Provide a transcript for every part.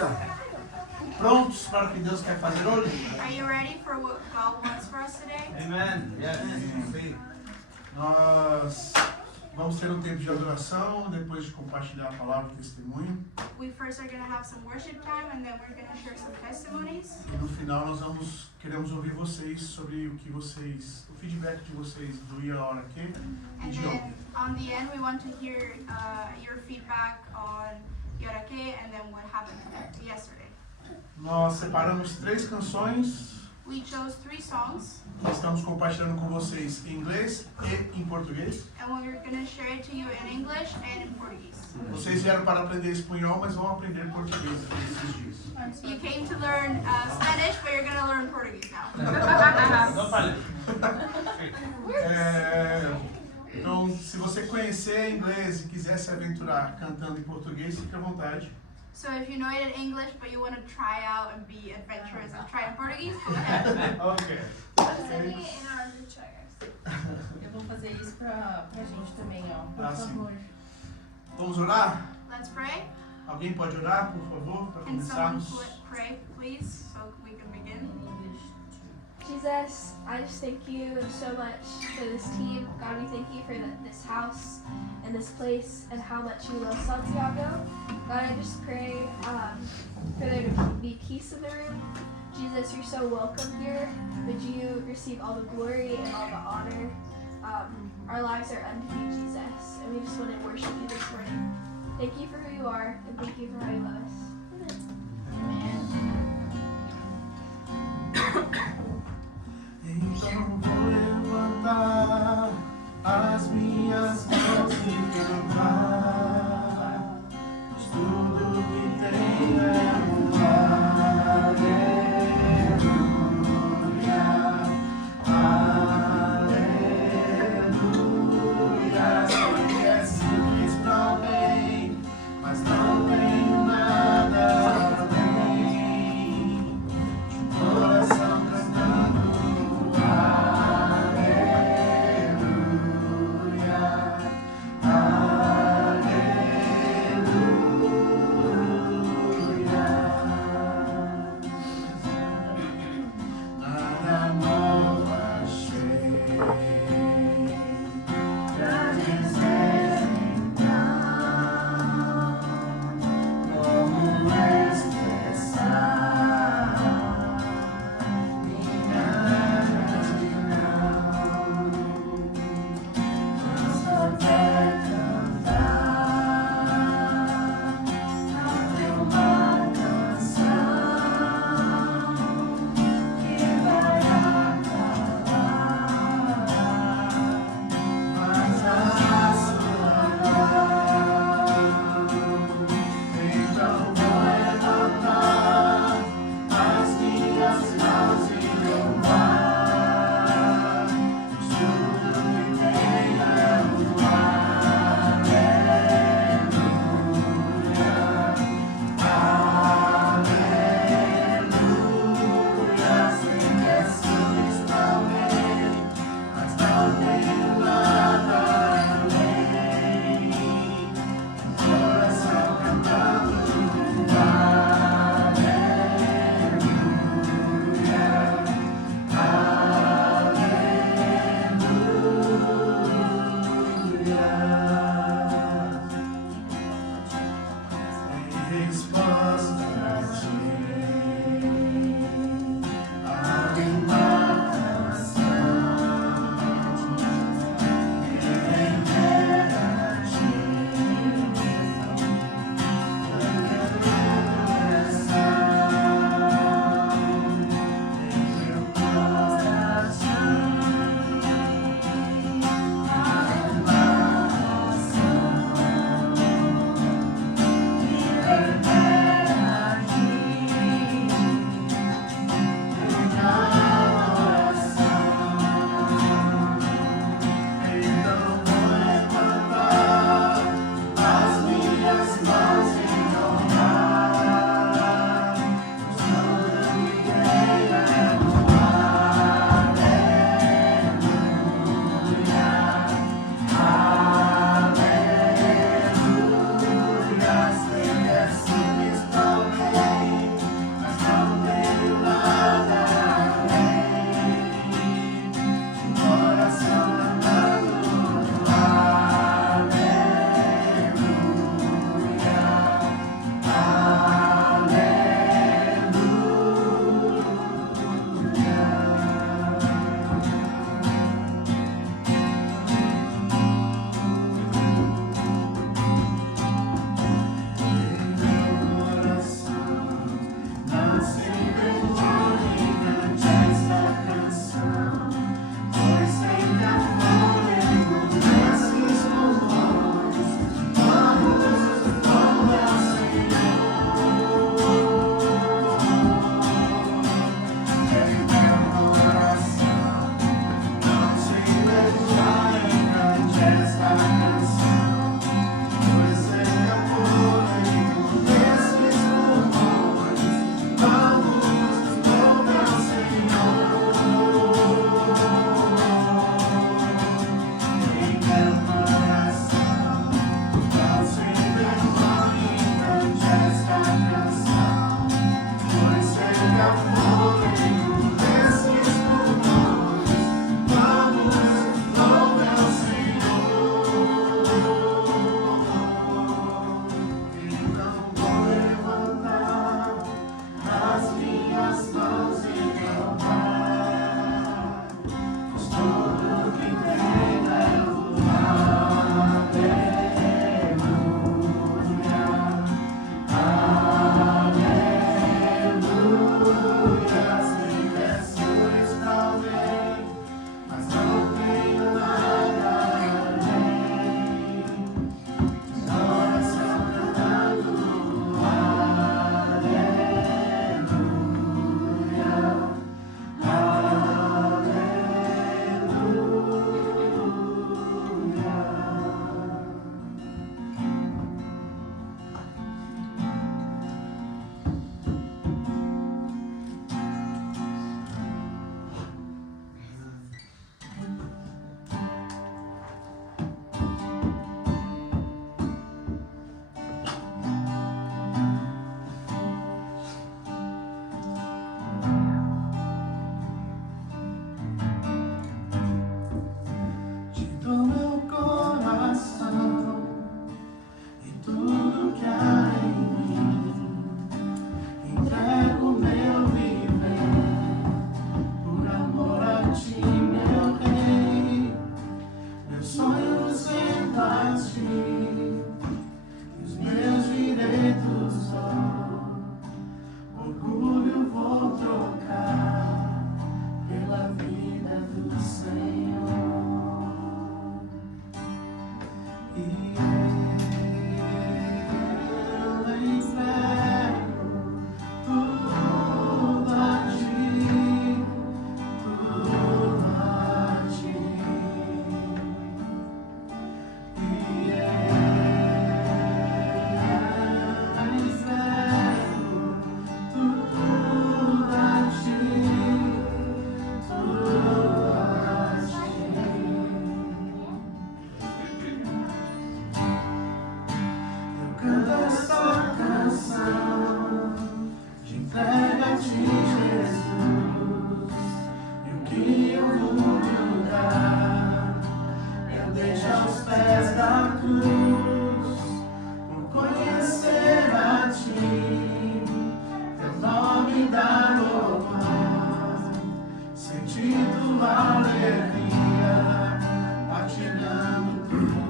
Aleluia. Prontos para o que Deus quer fazer hoje? Are you ready for what God wants for us today? Amen. Yes. Sim. Nós vamos ter um tempo de adoração, depois de compartilhar a palavra e testemunho. We first are going to have some worship time and then we're going to share some testimonies. E no final nós queremos ouvir vocês sobre o feedback de vocês do Iora aqui. And then on the end we want to hear your feedback on Yorake and then what happened yesterday. Nós separamos 3 canções. We chose 3 songs. Que estamos compartilhando com vocês em inglês e em português. And we're going to share it to you in English and in Portuguese. Vocês vieram para aprender espanhol, mas vão aprender português esses dias. You came to learn Spanish, but you're going to learn Portuguese now. Então, se você conhecer inglês e quiser se aventurar cantando em português, fique à vontade. So if you know it in English, but you want to try out and be adventurous and try in Portuguese, go ahead. Ok. Eu vou fazer isso pra gente também, ó. Por favor. Vamos orar? Let's pray. Alguém pode orar, por favor, para Can someone começarmos? pray, please, so we can begin? Jesus, I just thank you so much for this team. God, we thank you for this house and this place and how much you love Santiago. God, I just pray for there to be peace in the room. Jesus, you're so welcome here. Would you receive all the glory and all the honor? Our lives are unto you, Jesus, and we just want to worship you this morning. Thank you for who you are, and thank you for how you love us. Amen. Então vou levantar as minhas mãos e cantar, pois tudo que tenho é aleluia, aleluia. Sei que é simples pra alguém, mas não tenho nada. dá louvor, sentindo uma alegria, partilhando tudo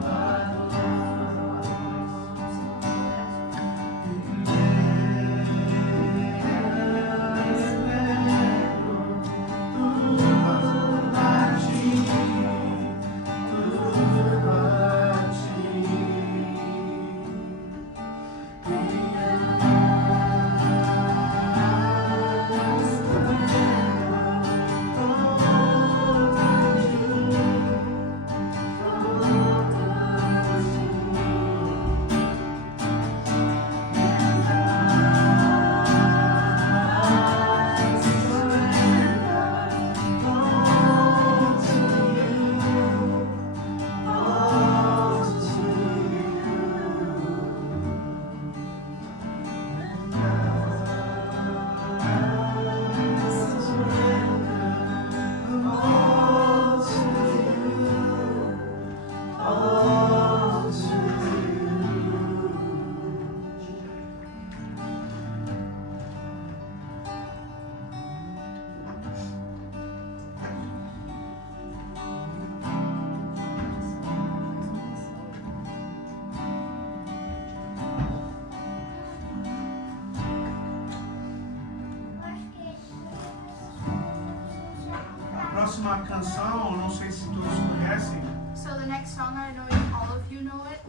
a próxima canção, não sei se todos conhecem. So the next song, I know all of you know it.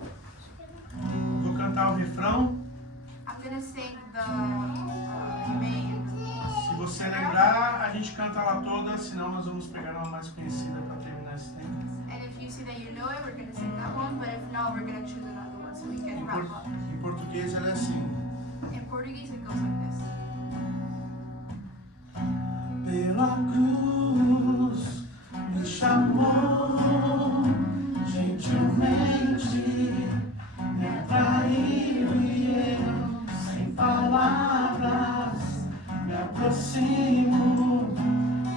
Vou cantar o refrão. I'm gonna sing the main. Se você lembrar, a gente canta ela toda, senão nós vamos pegar uma mais conhecida para terminar esse tempo. And if you see that you know it, we're gonna sing that one. But if not, we're gonna choose another one so we can wrap up. Em português ela é assim. In Portuguese, it goes like this. Pela cruz me chamou, gentilmente me atraiu e eu, sem palavras, me aproximo,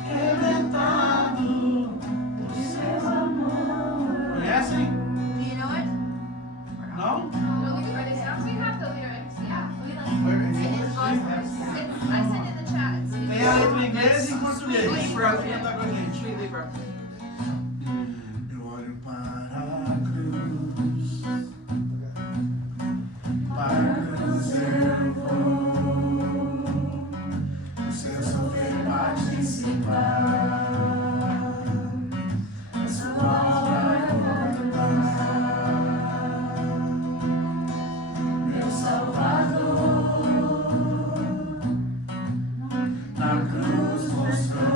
quebrantado do seu amor. Conhecem? Do you know it? Não? We have the lyrics. Yeah. I sent it in the chat. Tem a letra em inglês e em português. Pode cantar com a gente. Eu olho para a cruz, para a cruz eu vou, sem sofrer participar, a sua obra eu vou cantar, meu Salvador, na cruz mostrou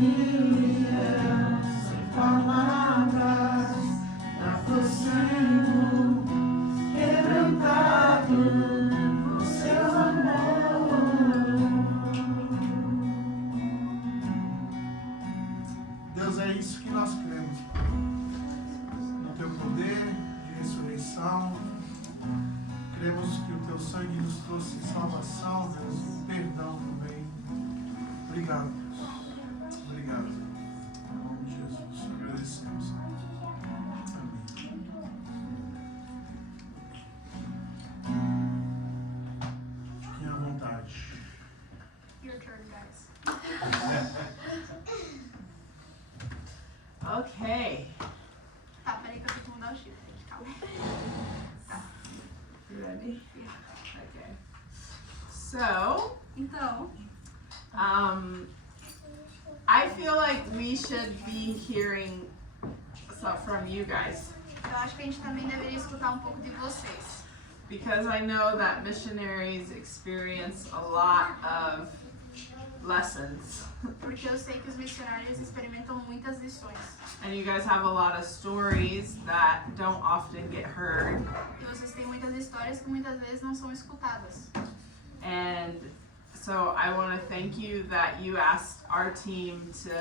planilha, sem palavras, aflição, quebrantado por seu amor. Deus, é isso que nós cremos. No teu poder de ressurreição, cremos que o teu sangue nos trouxe salvação, Deus, e perdão também. Obrigado, Deus. Obrigado. Em nome de Jesus, agradecemos. Amém. Fiquem à vontade. Your turn, guys. Okay. Tá, peraí que eu tenho que mudar o chip. Calma. Tá. You ready? Yeah. Okay. So, Então, I feel like we should be hearing some from you guys eu acho que a gente também deveria escutar um pouco de vocês. because I know that missionaries experience a lot of lessons Porque eu sei que os missionários experimentam muitas lições. and you guys have a lot of stories that don't often get heard. E vocês têm muitas histórias que muitas vezes não são escutadas. And so I want to thank you that you asked our team to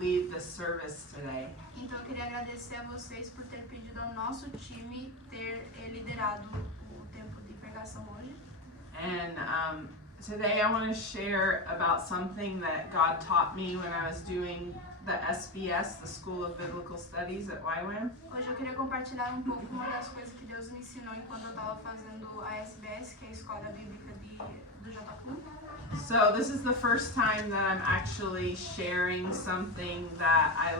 lead the service today. Então eu queria agradecer a vocês por ter pedido ao nosso time ter liderado o tempo de pregação hoje. And today I want to share about something that God taught me when I was doing the SBS, the School of Biblical Studies at YWAM. Hoje eu queria compartilhar um pouco uma das coisas que Deus me ensinou enquanto eu estava fazendo a SBS, que é a Escola Bíblica do Jatacu. So this is the first time that I'm actually sharing something that I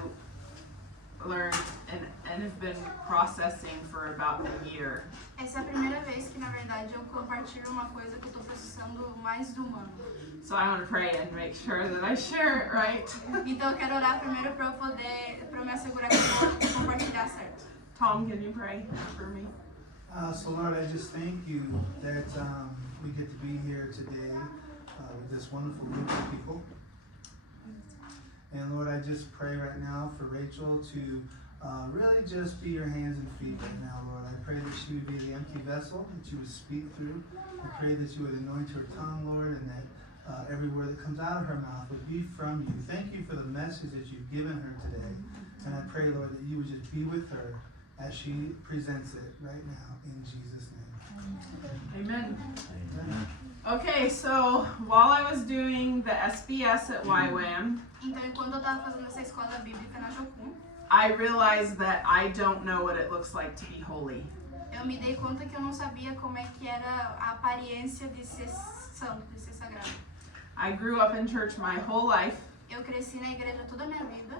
learned and have been processing for about a year. Essa é a primeira vez que, na verdade, eu compartilho uma coisa que eu estou processando mais de um ano. So I want to pray and make sure that I share it right. Então eu quero orar primeiro para me assegurar que eu vou compartilhar certo. Tom, can you pray for me? So Lord, I just thank you that we get to be here today with this wonderful group of people. And Lord, I just pray right now for Rachel to really just be your hands and feet right now, Lord. I pray that she would be the empty vessel that you would speak through. I pray that you would anoint her tongue, Lord, and that every word that comes out of her mouth would be from you. Thank you for the message that you've given her today. And I pray, Lord, that you would just be with her as she presents it right now in Jesus' name. Amen. Amen. Okay, so while I was doing the SBS at YWAM, Então, enquanto eu estava fazendo essa escola bíblica na Jocum, I realized that I don't know what it looks like to be holy. eu me dei conta que eu não sabia como é que era a aparência de ser santo, de ser sagrado. I grew up in church my whole life, Eu cresci na igreja toda a minha vida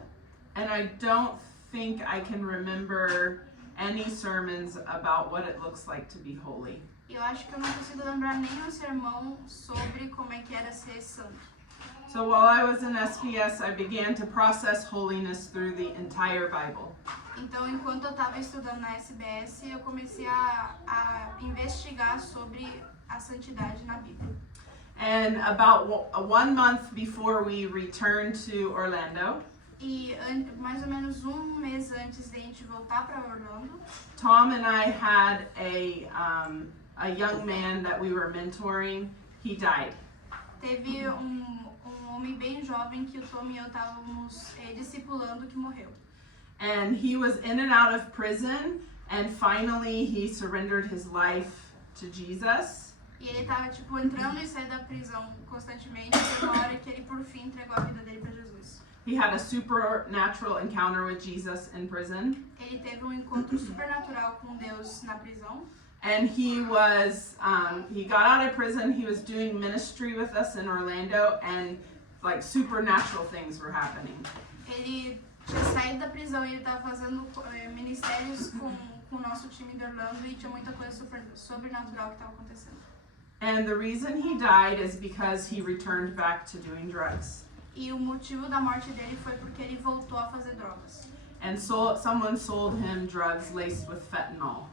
and I don't think I can remember any sermons about what it looks like to be holy. e eu acho que eu não consigo lembrar nenhum sermão sobre como é que era ser santo. So while I was in SBS, I began to process holiness through the entire Bible. Então, enquanto eu estava estudando na SBS, eu comecei a investigar sobre a santidade na Bíblia. And about 1 month before we returned to Orlando, E mais ou menos um mês antes de a gente voltar para Orlando, Tom and I had a young man that we were mentoring. He died. teve um homem bem jovem que o Tom e eu estávamos discipulando que morreu. And he was in and out of prison, and finally he surrendered his life to Jesus. E ele estava tipo entrando e saindo da prisão constantemente, e uma hora que ele por fim entregou a vida dele para Jesus. He had a supernatural encounter with Jesus in prison, Ele teve um encontro supernatural com Deus na prisão. and he got out of prison. He was doing ministry with us in Orlando, and like supernatural things were happening. Ele tinha saído da prisão e ele estava fazendo ministérios com o nosso time de Orlando e tinha muita coisa sobrenatural que estava acontecendo. And the reason he died is because he returned back to doing drugs. E o motivo da morte dele foi porque ele voltou a fazer drogas. And someone sold him drugs laced with fentanyl.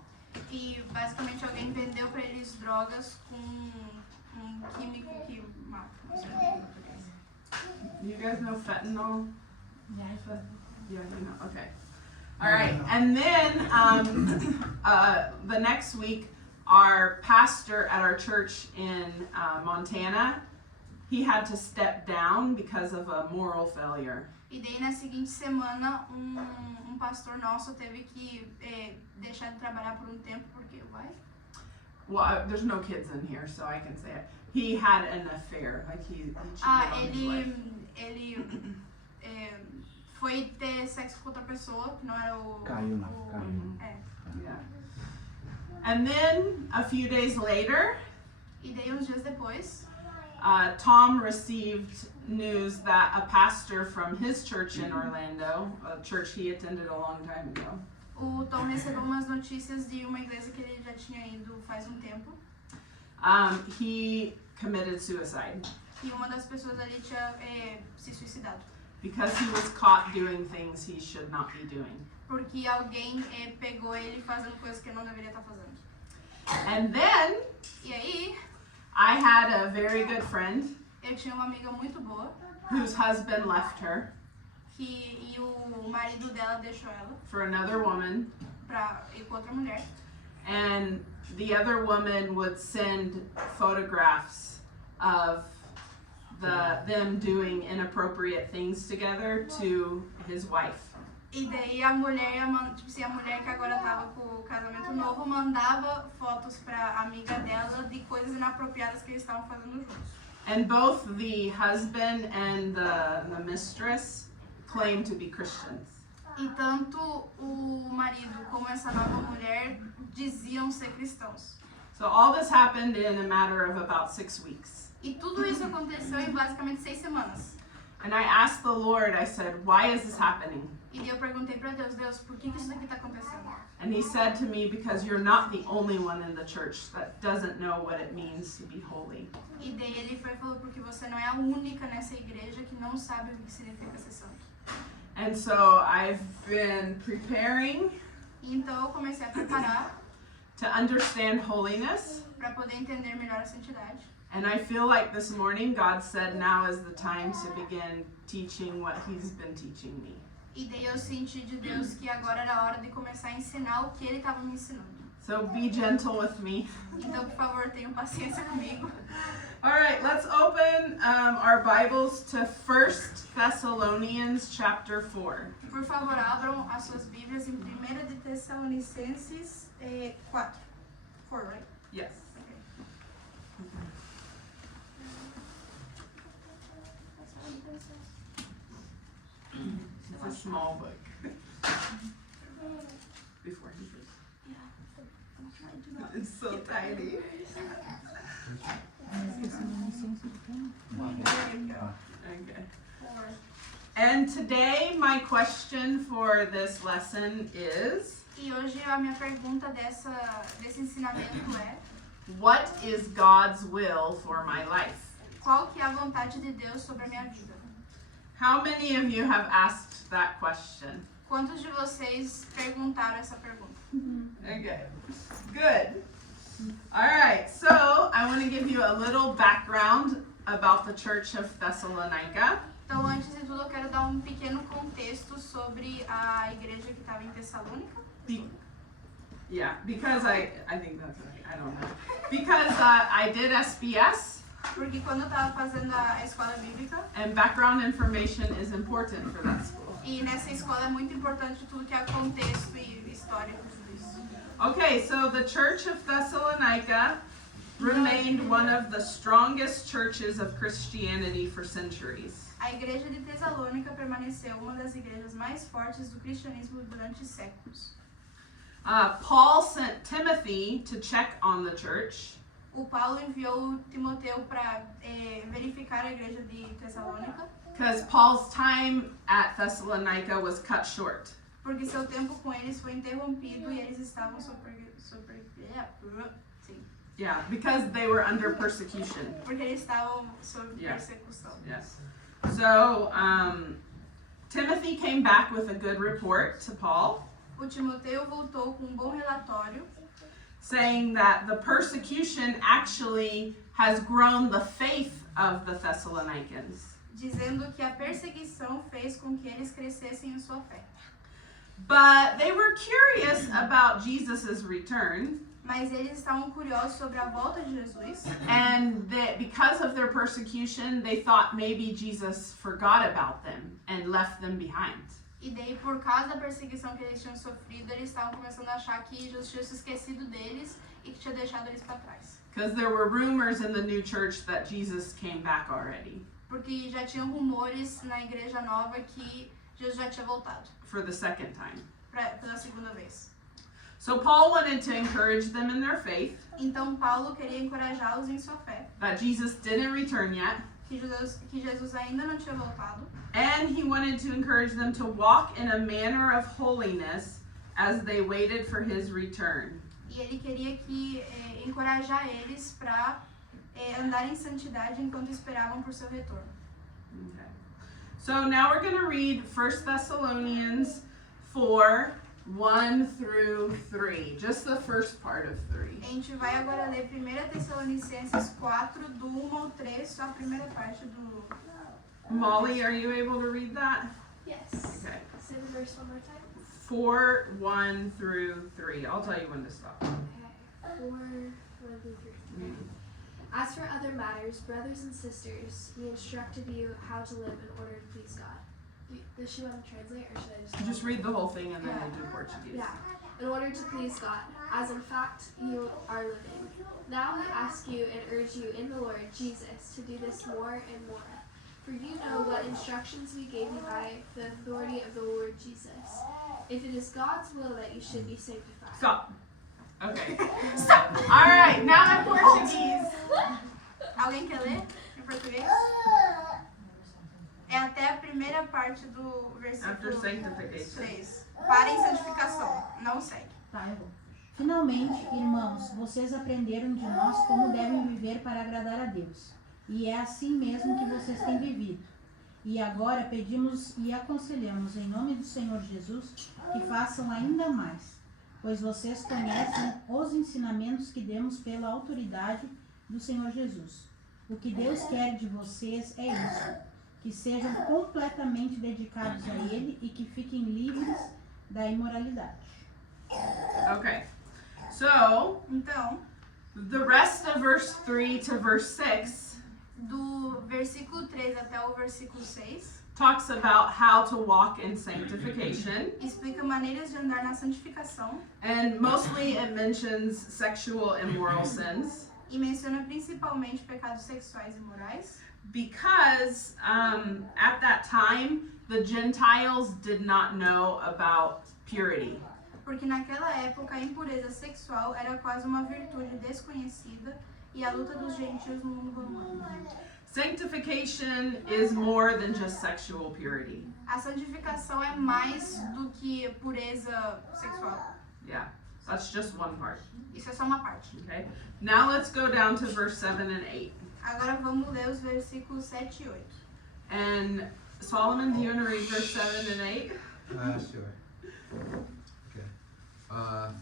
E basicamente alguém vendeu para eles drogas com um químico que mata. Não sei o que é em português. You guys know fentanyl? Yeah, you know. Okay. All right. And then the next week, our pastor at our church in Montana, he had to step down because of a moral failure. E daí na seguinte semana, pastor nosso teve que deixar de trabalhar por tempo porque vai. Well, there's no kids in here, so I can say it. He had an affair, like he cheated on his wife. Ele foi ter sexo com outra pessoa que não era o. Caiu. Yeah. And then a few days later, E daí uns dias depois, Tom received news that a pastor from his church in Orlando, a church he attended a long time ago, o Tom recebeu umas notícias de uma igreja que ele já tinha ido faz tempo. he committed suicide E uma das pessoas ali tinha se suicidado. because he was caught doing things he should not be doing. Porque alguém pegou ele fazendo coisas que ele não deveria estar fazendo. And then E aí, I had a very good friend eu tinha uma amiga muito boa, whose husband left her e o marido dela deixou ela for another woman, pra ir com outra mulher. and the other woman would send photographs of them doing inappropriate things together to his wife. E daí a mulher, tipo assim, a mulher que agora tava com o casamento novo mandava fotos pra amiga dela de coisas inapropriadas que eles estavam fazendo juntos. And both the husband and the mistress claimed to be Christians. E tanto o marido como essa nova mulher diziam ser cristãos. So all this happened in a matter of about 6 weeks. E tudo isso aconteceu em basicamente 6 semanas. And I asked the Lord, I said, why is this happening? E daí eu perguntei pra Deus, por que isso daqui tá acontecendo? And he said to me, because you're not the only one in the church that doesn't know what it means to be holy. E daí ele foi e falou, porque você não é a única nessa igreja que não sabe o que significa ser santo. And so I've been preparing E então eu comecei a preparar to understand holiness. para poder entender melhor a santidade. And I feel like this morning God said now is the time to begin teaching what he's been teaching me. E daí eu senti de Deus que agora era a hora de começar a ensinar o que ele estava me ensinando. So be gentle with me. Então, por favor, tenham paciência comigo. All right, let's open our Bibles to 1 Thessalonians chapter 4. Por favor, abram as suas Bíblias em 1 de Tessalonicenses 4. 4, right? Yes. It's a small book. Before he goes. It's so tiny. Okay. And today my question for this lesson is, E hoje a minha pergunta desse ensinamento é: what is God's will for my life? qual que é a vontade de Deus sobre a minha vida? How many of you have asked that question? Quantos de vocês perguntaram essa pergunta? Okay, good. All right, so I want to give you a little background about the Church of Thessalonica. Então, antes de tudo, eu quero dar pequeno contexto sobre a igreja que estava em Tessalônica. Because I think that's right. I don't know. Because I did SBS, Porque quando eu estava fazendo a escola bíblica, and background information is important for that school. e nessa escola é muito importante tudo que é contexto e história, tudo isso. Okay, so the Church of Thessalonica remained one of the strongest churches of Christianity for centuries. A igreja de Tessalônica permaneceu uma das igrejas mais fortes do cristianismo durante séculos. Paul sent Timothy to check on the church. O Paulo enviou Timoteu para verificar a igreja de Tessalônica, Because Paul's time at Thessalonica was cut short. porque seu tempo com eles foi interrompido e eles estavam Yeah, because they were under persecution. porque eles estavam sob Yeah. persecução. Yes. So, Timothy came back with a good report to Paul, O Timoteu voltou com bom relatório, saying that the persecution actually has grown the faith of the Thessalonians. dizendo que a perseguição fez com que eles crescessem em sua fé. But they were curious about Jesus' return, Mas eles estavam curiosos sobre a volta de Jesus. and that because of their persecution, they thought maybe Jesus forgot about them and left them behind. E daí, por causa da perseguição que eles tinham sofrido, eles estavam começando a achar que Jesus tinha se esquecido deles e que tinha deixado eles para trás. Because there were rumors in the new church that Jesus came back already Porque já tinham rumores na igreja nova que Jesus já tinha voltado for the second time. pela segunda vez. So Paul wanted to encourage them in their faith, Então Paulo queria encorajá-los em sua fé, that Jesus didn't return yet, que Jesus ainda não tinha voltado, and he wanted to encourage them to walk in a manner of holiness as they waited for his return. e ele queria encorajar eles para andar em santidade enquanto esperavam por seu retorno. Okay. So now we're going to read 1 Thessalonians 4, 1 through 3, just the first part of 3. A gente vai agora ler 1 Tessalonicenses 4, do 1 ao 3, só a primeira parte do... Molly, are you able to read that? Yes. Okay. Say the verse one more time. 4, 1 through 3. I'll tell you when to stop. Okay. 4, 1 through 3. Okay. As for other matters, brothers and sisters, we instructed you how to live in order to please God. Does she want to translate, or should I Just read the whole thing and then we'll do Portuguese. Yeah, in order to please God, as in fact you are living. Now we ask you and urge you in the Lord Jesus to do this more and more. For you know what instructions we gave you by the authority of the Lord Jesus. If it is God's will that you should be sanctified. Stop. Okay. Stop. All right, now in Portuguese. Alguém quer ler em português? É até a primeira parte do After versículo sanctification. 3. Para em santificação, não segue. Tá, eu vou. Finalmente, irmãos, vocês aprenderam de nós como devem viver para agradar a Deus. E é assim mesmo que vocês têm vivido. E agora pedimos e aconselhamos em nome do Senhor Jesus que façam ainda mais, pois vocês conhecem os ensinamentos que demos pela autoridade do Senhor Jesus. O que Deus quer de vocês é isso, que sejam completamente dedicados a Ele e que fiquem livres da imoralidade. Okay. So, Então, the rest of verse 3 to verse 6 do versículo 3 até o versículo 6, talks about how to walk in sanctification. explica maneiras de andar na santificação And mostly it mentions sexual and moral sins e menciona principalmente pecados sexuais e morais, because at that time the Gentiles did not know about purity. porque naquela época a impureza sexual era quase uma virtude desconhecida e a luta dos gentios no mundo romano. Sanctification is more than just sexual purity. A santificação é mais do que pureza sexual. Yeah, that's just one part. Isso é só uma parte. Okay. Now let's go down to verse 7 and 8. Agora vamos ler os versículos 7 e 8. And Solomon, do you want to read verse 7 and 8? Sure. Okay.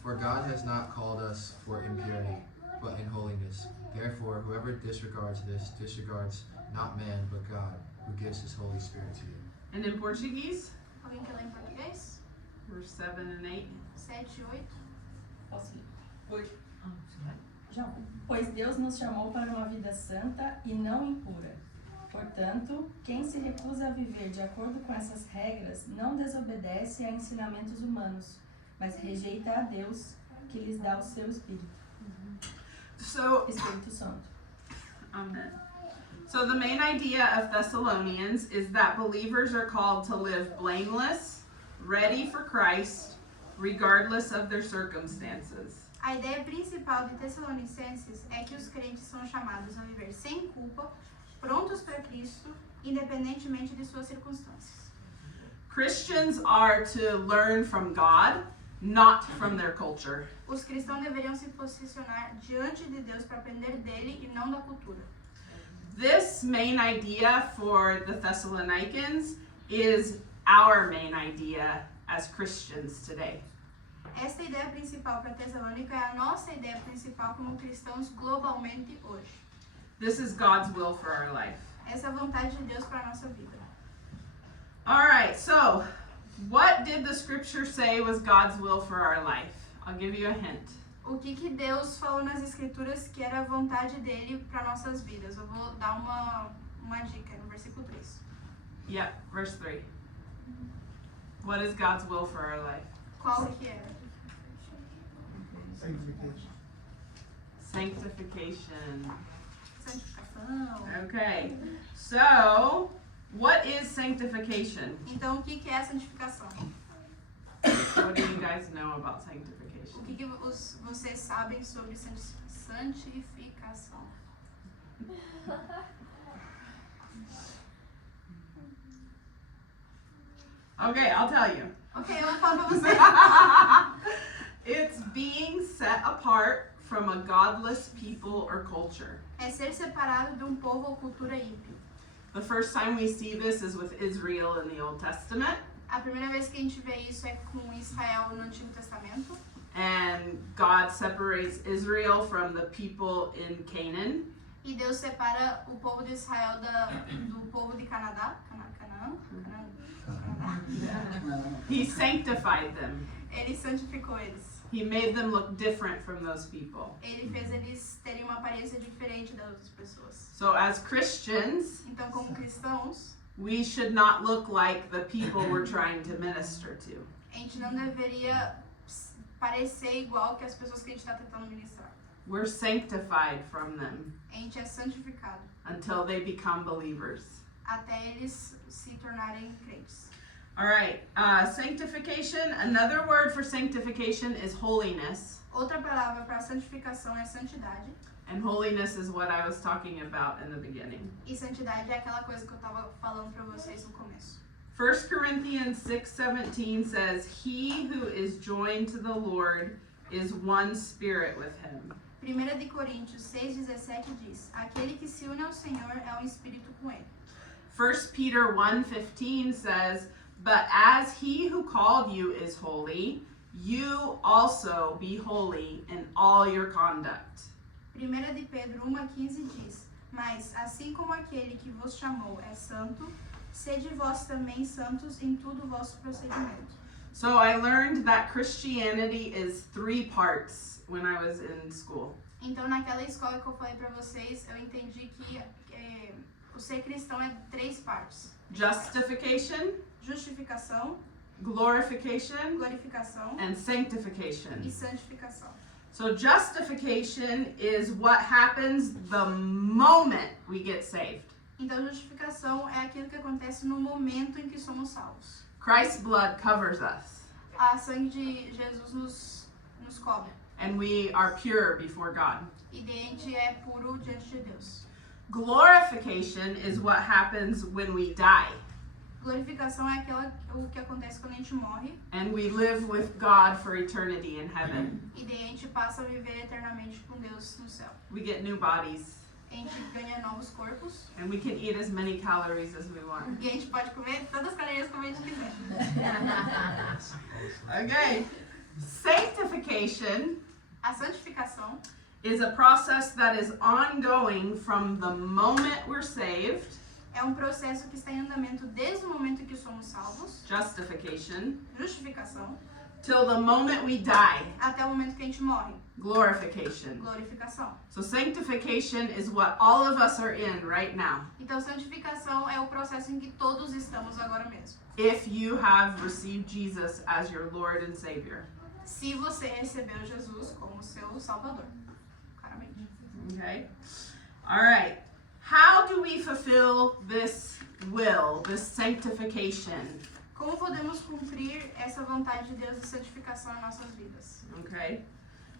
For God has not called us for impurity, but in holiness. Therefore, whoever disregards this disregards not man, but God, who gives his Holy Spirit to you. And in Portuguese, Alguém quer ler em português? verse 7 and 8. 7 e 8. Posso ir? Pois Deus nos chamou para uma vida santa e não impura. Portanto, quem se recusa a viver de acordo com essas regras não desobedece a ensinamentos humanos, mas rejeita a Deus, que lhes dá o seu Espírito, So, Espírito Santo. Amen. So the main idea of Thessalonians is that believers are called to live blameless, ready for Christ, regardless of their circumstances. A ideia principal de Tessalonicenses é que os crentes são chamados a viver sem culpa, prontos para Cristo, independentemente de suas circunstâncias. Christians are to learn from God, not from their culture. Os cristãos deveriam se posicionar diante de Deus para aprender dele e não da cultura. This main idea for the Thessalonians is our main idea as Christians today. Esta ideia principal para Tessalônica é a nossa ideia principal como cristãos globalmente hoje. This is God's will for our life. Essa é a vontade de Deus para a nossa vida. All right, so what did the scripture say was God's will for our life? I'll give you a hint. O que Deus falou nas escrituras que era a vontade dele para nossas vidas? Eu vou dar uma dica no versículo 3. Yep, verse 3. What is God's will for our life? Qual que era? Sanctification. Sanctification. Santificação. Okay, so what is sanctification? Então, o que é a santificação? What do you guys know about sanctification? O que vocês sabem sobre santificação? Okay, I'll tell you. Ok, eu vou falar pra vocês. It's being set apart from a godless people or culture. É ser separado de povo ou cultura ímpia. The first time we see this is with Israel in the Old Testament. A primeira vez que a gente vê isso é com Israel no Antigo Testamento. And God separates Israel from the people in Canaan. E Deus separa o povo de Israel do povo de Canaã. Canaã? He sanctified them. Ele santificou eles. He made them look different from those people. Ele fez eles terem uma aparência diferente das outras pessoas. So as Christians, Então, como cristãos, we should not look like the people we're trying to minister to. a gente não deveria parecer igual que as pessoas que a gente está tentando ministrar. We're sanctified from them A gente é santificado until they become believers. até eles se tornarem crentes. All right, sanctification, another word for sanctification is holiness. Outra palavra para santificação é santidade. And holiness is what I was talking about in the beginning. E santidade é aquela coisa que eu estava falando para vocês no começo. 1 Corinthians 6:17 says, "He who is joined to the Lord is one spirit with him." 1 de Coríntios 6,17 diz: Aquele que se une ao Senhor é um espírito com ele. 1 Peter 1:15 says, "But as he who called you is holy, you also be holy in all your conduct." 1 de Pedro 1,15 diz: Mas, assim como aquele que vos chamou é santo, sede vós também santos em todo o vosso procedimento. So I learned that Christianity is 3 parts when I was in school. Então, naquela escola que eu falei para vocês, eu entendi que o ser cristão é 3 partes: Justification, justificação, glorification, glorificação and sanctification. e santificação. So justification is what happens the moment we get saved. Então, justificação é aquilo que acontece no momento em que somos salvos. Christ's blood covers us, A sangue de Jesus nos cobre. and we are pure before God. E a gente é puro diante de Deus. Glorification is what happens when we die, Glorificação é o que acontece quando a gente morre and we live with God for eternity in heaven. e daí a gente passa a viver eternamente com Deus no céu. We get new bodies, A gente ganha novos corpos and we can eat as many calories as we want. e a gente pode comer tantas calorias como a gente quiser. Okay. Sanctification A santificação is a process that is ongoing from the moment we're saved, é um processo que está em andamento desde o momento em que somos salvos, justification, justificação, till the moment we die, até o momento que a gente morre, glorification. glorificação. So sanctification is what all of us are in right now. Então, santificação é o processo em que todos estamos agora mesmo. If you have received Jesus as your Lord and Savior. Se você recebeu Jesus como seu Salvador, claramente. Okay? All right. How do we fulfill this will, this sanctification? Como podemos cumprir essa vontade de Deus de santificação em nossas vidas? Okay.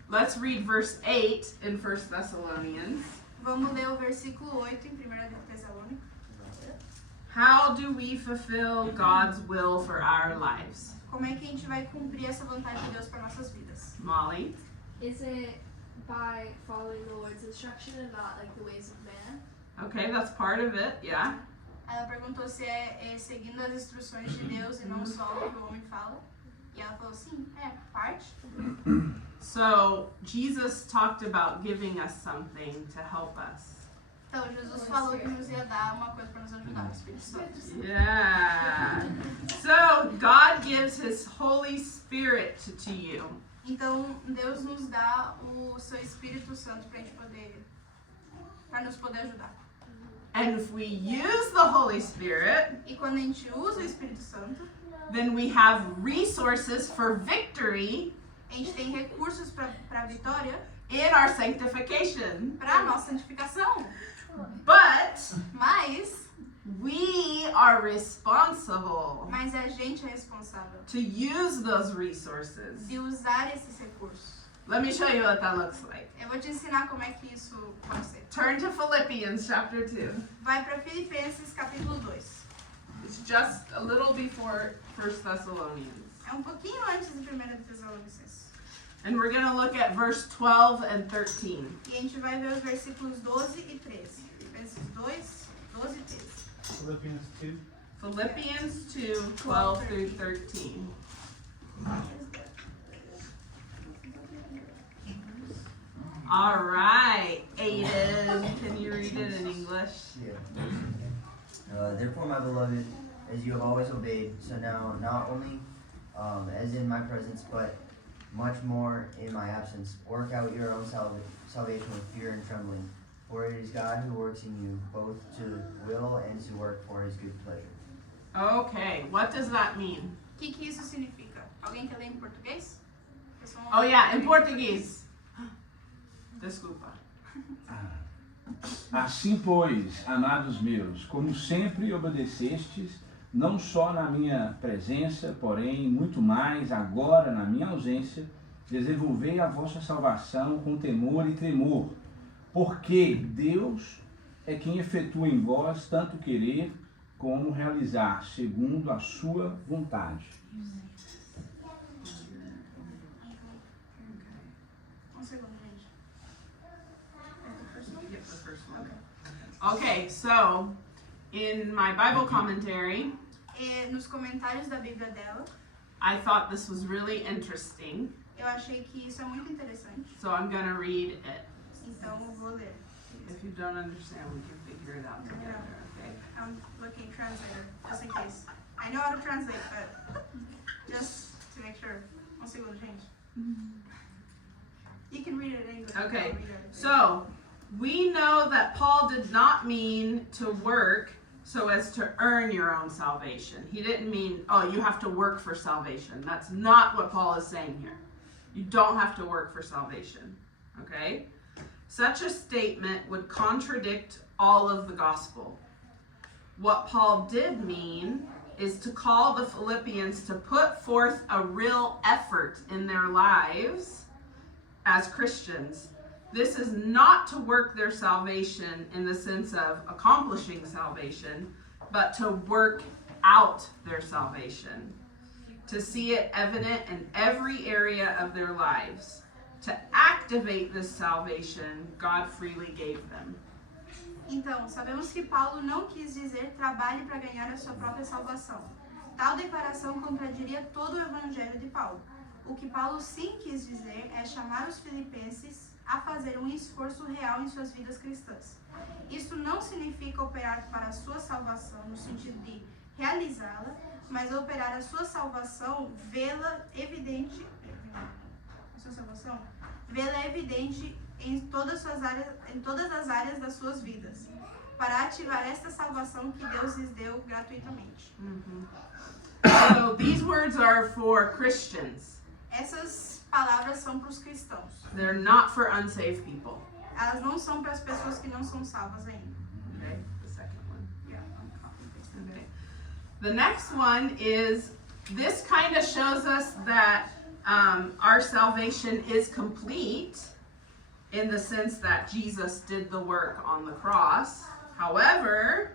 Let's read verse 8 in 1 Thessalonians. Vamos ler o versículo 8 em 1 Tessalônica. How do we fulfill God's will for our lives? Como é que a gente vai cumprir essa vontade de Deus para nossas vidas? Molly? Is it by following the Lord's instruction and not like the ways of man? Okay, that's part of it, yeah. Ela perguntou se é seguindo as instruções de Deus e não só o que o homem fala. E ela falou, sim, é parte. So, Jesus talked about giving us something to help us. Então, Jesus falou que nos ia dar uma coisa para nos ajudar, o Espírito Santo. Yeah. So God gives His Holy Spirit to you. Então, Deus nos dá o seu Espírito Santo para nos poder ajudar. And if we use the Holy Spirit, E quando a gente usa o Espírito Santo, then we have resources for victory a gente tem recursos para a vitória, in our sanctification. para a nossa santificação. But Mas we are responsible a gente é responsável to use those resources. de usar esses recursos. Let me show you what that looks like. Eu vou te ensinar como é que isso pode ser. Turn to Philippians chapter 2. Vai para Filipenses capítulo 2. It's just a little before 1 Thessalonians. É um pouquinho antes de 1 Tessalonicenses. And we're going to look at verse 12 and 13. E a gente vai ver os versículos 12 e 13. Filipenses 2, 12 e 13. Philippians 2. Philippians 2, 12 through 13. All right, Aiden, can you read it in English? Yeah. Therefore, my beloved, as you have always obeyed, so now not only as in my presence, but much more in my absence, work out your own salvation with fear and trembling. For it is God who works in you both to will and to work for His good pleasure. Okay, what does that mean? O que isso significa? Alguém quer ler em português? Oh yeah, in Portuguese. Desculpa. Assim, pois, amados meus, como sempre obedecestes, não só na minha presença, porém, muito mais agora na minha ausência, desenvolvei a vossa salvação com temor e tremor, porque Deus é quem efetua em vós tanto querer como realizar, segundo a sua vontade. Um segundo, gente. Yep, the first one. Okay, so in my Bible commentary, E nos comentários da Bíblia dela, I thought this was really interesting, eu achei que isso é muito interessante. so I'm going to read it. Então eu vou ler. If you don't understand, we can figure it out together, okay? I'm looking translator, just in case. I know how to translate, but just to make sure. Um segundo, gente. You can read it in English. Okay, I'll read everything. so we know that Paul did not mean to work so as to earn your own salvation. He didn't mean, oh, you have to work for salvation. That's not what Paul is saying here. You don't have to work for salvation, okay? Such a statement would contradict all of the gospel. What Paul did mean is to call the Philippians to put forth a real effort in their lives as Christians. This is not to work their salvation in the sense of accomplishing salvation, but to work out their salvation, to see it evident in every area of their lives. To activate this salvation, God freely gave them. Então, sabemos que Paulo não quis dizer trabalhe para ganhar a sua própria salvação. Tal declaração contradiria todo o evangelho de Paulo. O que Paulo sim quis dizer é chamar os filipenses a fazer um esforço real em suas vidas cristãs. Isso não significa operar para a sua salvação no sentido de realizá-la, mas operar a sua salvação, vê-la evidente em todas as áreas das suas vidas, para ativar esta salvação que Deus lhes deu gratuitamente. So these words are for Christians. Essas palavras são para os cristãos. They're not for unsaved people. Elas não são para as pessoas que não são salvas ainda. Okay, the second one. Yeah, I'm copying. Okay. The next one is, this kind of shows us that our salvation is complete in the sense that Jesus did the work on the cross. However,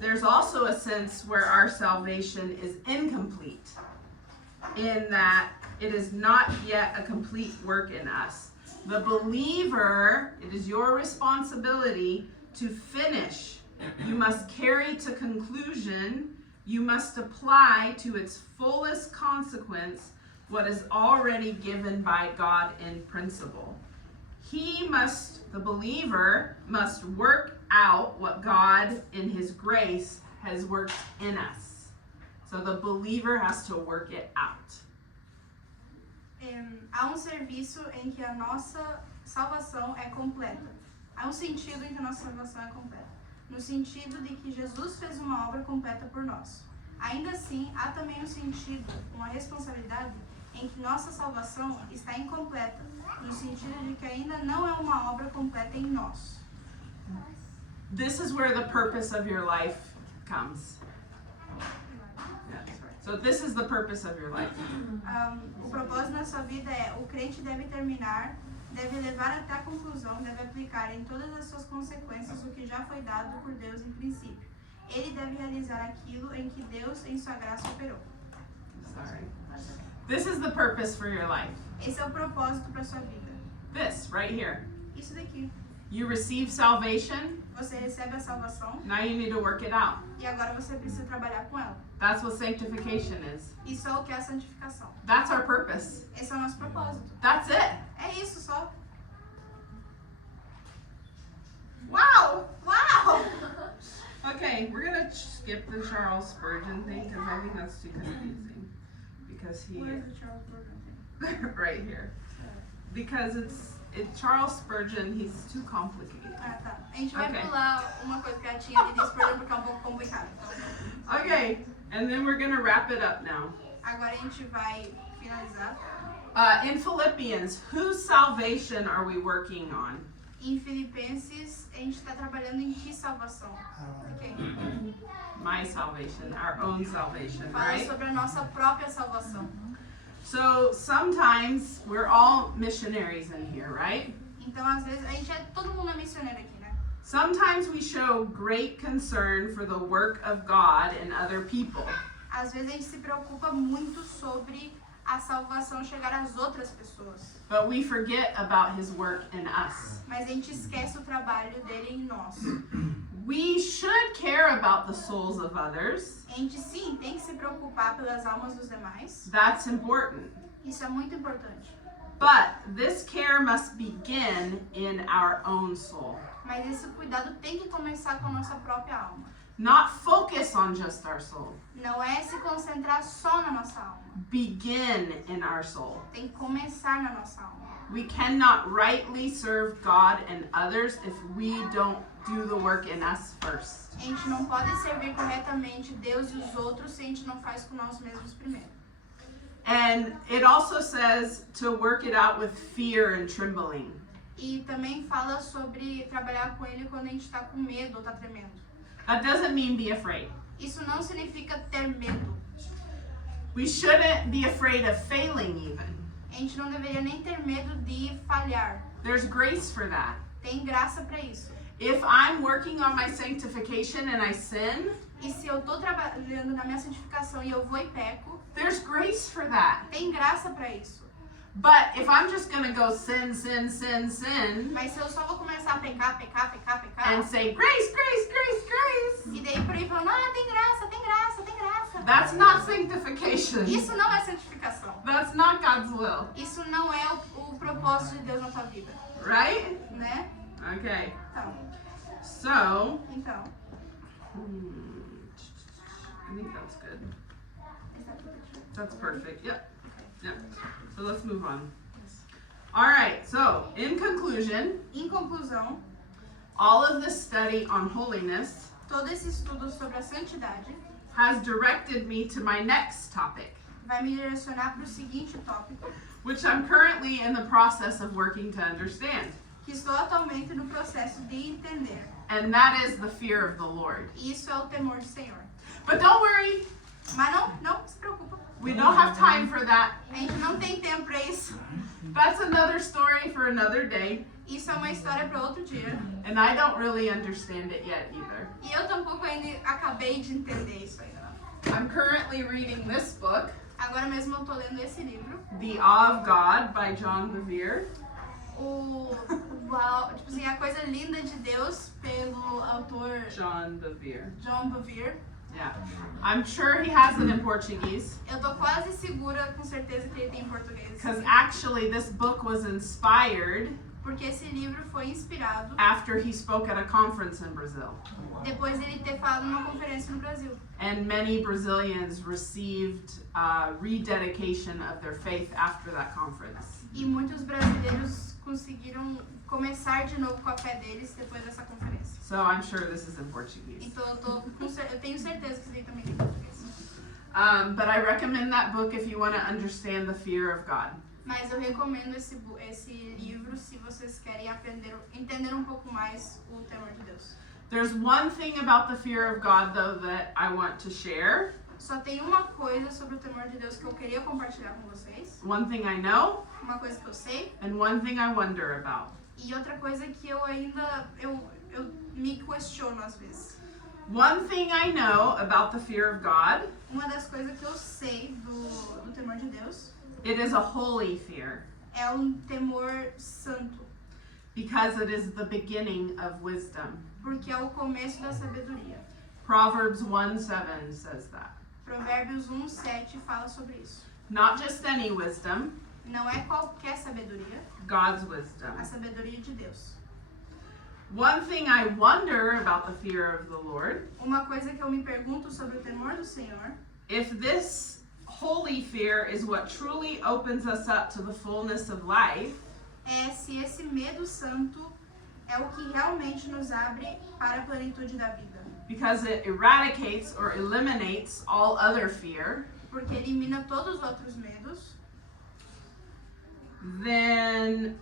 there's also a sense where our salvation is incomplete, in that it is not yet a complete work in us. The believer, it is your responsibility to finish. You must carry to conclusion. You must apply to its fullest consequence what is already given by God in principle. The believer must work out what God in His grace has worked in us. So the believer has to work it out. Há serviço em que a nossa salvação é completa. Há sentido em que a nossa salvação é completa. No sentido de que Jesus fez uma obra completa por nós. Ainda assim, há também sentido, uma responsabilidade, em que nossa salvação está incompleta, no sentido de que ainda não é uma obra completa em nós. This is where the purpose of your life comes. Yeah, sorry. So this is the purpose of your life. O propósito na sua vida é: o crente deve terminar, deve levar até a conclusão, deve aplicar em todas as suas consequências o que já foi dado por Deus em princípio. Ele deve realizar aquilo em que Deus, em sua graça, operou. Sorry. This is the purpose for your life. Esse é o propósito para sua vida. This, right here. Isso daqui. You receive salvation, Você recebe a salvação now you need to work it out. e agora você precisa trabalhar com ela. That's what sanctification is. Isso é o que é a santificação. That's our purpose. Esse é o nosso propósito. That's it. É isso só. Wow! Uau! Okay, we're gonna skip the Charles Spurgeon thing because I think that's too confusing. Because he, Where's the Charles Spurgeon thing? right here. Because it's Charles Spurgeon, he's too complicated. Ah, tá. A gente vai Ok. pular uma coisa que ela tinha ali de Spurgeon porque é um pouco complicado. Okay, and then we're gonna wrap it up now. Agora a gente vai finalizar. In Philippians, whose salvation are we working on? Em Filipenses, a gente está trabalhando em que salvação? Ok. My salvation, our own salvation, Fala right? sobre a nossa própria salvação. So sometimes we're all missionaries in here, right? Então, às vezes, a gente todo mundo é missionário aqui, né? Sometimes we show great concern for the work of God and other people. Às vezes a gente se preocupa muito sobre a salvação chegar às outras pessoas. But we forget about His work in us. Mas a gente esquece o trabalho dele em nós. We should care about the souls of others. A gente sim tem que se preocupar pelas almas dos demais. That's important. Isso é muito importante. But this care must begin in our own soul. Mas esse cuidado tem que começar com a nossa própria alma. Not focus on just our soul. Não é se concentrar só na nossa alma. Begin in our soul. Tem que começar na nossa alma. We cannot rightly serve God and others if we don't do the work in us first. A gente não pode servir corretamente Deus e os outros se a gente não faz com nós mesmos primeiro. And it also says to work it out with fear and trembling. E também fala sobre trabalhar com ele quando a gente está com medo ou está tremendo. That doesn't mean be afraid. Isso não significa ter medo. We shouldn't be afraid of failing even. A gente não deveria nem ter medo de falhar. There's grace for that. Tem graça para isso. If I'm working on my sanctification and I sin, E se eu estou trabalhando na minha santificação e eu vou e peco, there's grace for that. tem graça para isso. But if I'm just going to go sin, sin, sin, sin, Mas se eu só vou começar a pecar, and say grace, grace, grace, grace, e daí por aí falando, tem graça, tem graça, tem graça. that's not sanctification. Isso não é santificação. That's not God's will, Isso não é o propósito de Deus na tua vida, right? né? Okay. Então, So, I think that's good. That's perfect. Yep. Yep. So let's move on. All right. So, in conclusion, em conclusão, all of this study on holiness todo esse estudo sobre a santidade has directed me to my next topic, vai me direcionar para o seguinte tópico, which I'm currently in the process of working to understand. que estou atualmente no processo de entender. And that is the fear of the Lord. E isso é o temor do Senhor. But don't worry, Mas não se preocupa. we don't have time for that. A gente não tem tempo para isso. That's another story for another day. Isso é uma história para outro dia. And I don't really understand it yet either. E eu tampouco ainda acabei de entender isso ainda não. I'm currently reading this book, Agora mesmo eu tô lendo esse livro. The Awe of God by John Bevere. Uau, tipo assim, a coisa linda de Deus pelo autor John Bevere. John Bevere. Yeah. I'm sure he has it in Portuguese. Eu tô quase segura, com certeza, que ele tem em português. Because actually this book was inspired Porque esse livro foi inspirado after he spoke at a conference in Brazil. depois dele ter falado numa conferência no Brasil. And many Brazilians received rededication of their faith after that conference. E muitos brasileiros conseguiram começar de novo com a fé deles depois dessa conferência. So I'm sure this is in Portuguese. Então eu tenho certeza que isso daí também tem em português. But I recommend that book if you want to understand the fear of God. Mas eu recomendo esse livro se vocês querem entender um pouco mais o temor de Deus. There's one thing about the fear of God, though, that I want to share. Só tem uma coisa sobre o temor de Deus que eu queria compartilhar com vocês. One thing I know, Uma coisa que eu sei and one thing I wonder about. e outra coisa que eu ainda eu me questiono às vezes. One thing I know about the fear of God, Uma das coisas que eu sei do temor de Deus it is a holy fear, é um temor santo, because it is the beginning of wisdom. porque é o começo da sabedoria. Proverbs 1:7 says that. Provérbios 1:7 fala sobre isso. Not just any wisdom, Não é qualquer sabedoria, God's wisdom. a sabedoria de Deus. One thing I wonder about the fear of the Lord, Uma coisa que eu me pergunto sobre o temor do Senhor, if this holy fear is what truly opens us up to the fullness of life, é se esse medo santo é o que realmente nos abre para a plenitude da vida. because it eradicates or eliminates all other fear, Porque elimina todos os outros medos, then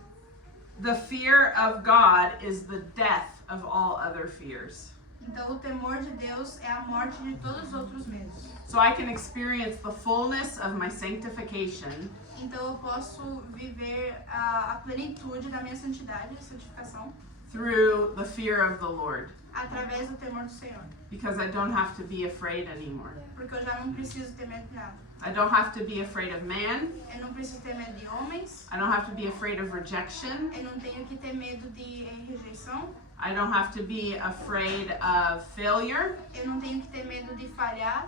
the fear of God is the death of all other fears. então o temor de Deus é a morte de todos os outros medos. So I can experience the fullness of my sanctification Então eu posso viver a plenitude da minha santidade, santificação, through the fear of the Lord, através do temor do Senhor. because I don't have to be afraid anymore. Porque eu já não preciso ter medo de nada. I don't have to be afraid of man. Eu não preciso ter medo de homens. I don't have to be afraid of rejection. Eu não tenho que ter medo de rejeição. I don't have to be afraid of failure. Eu não tenho que ter medo de falhar.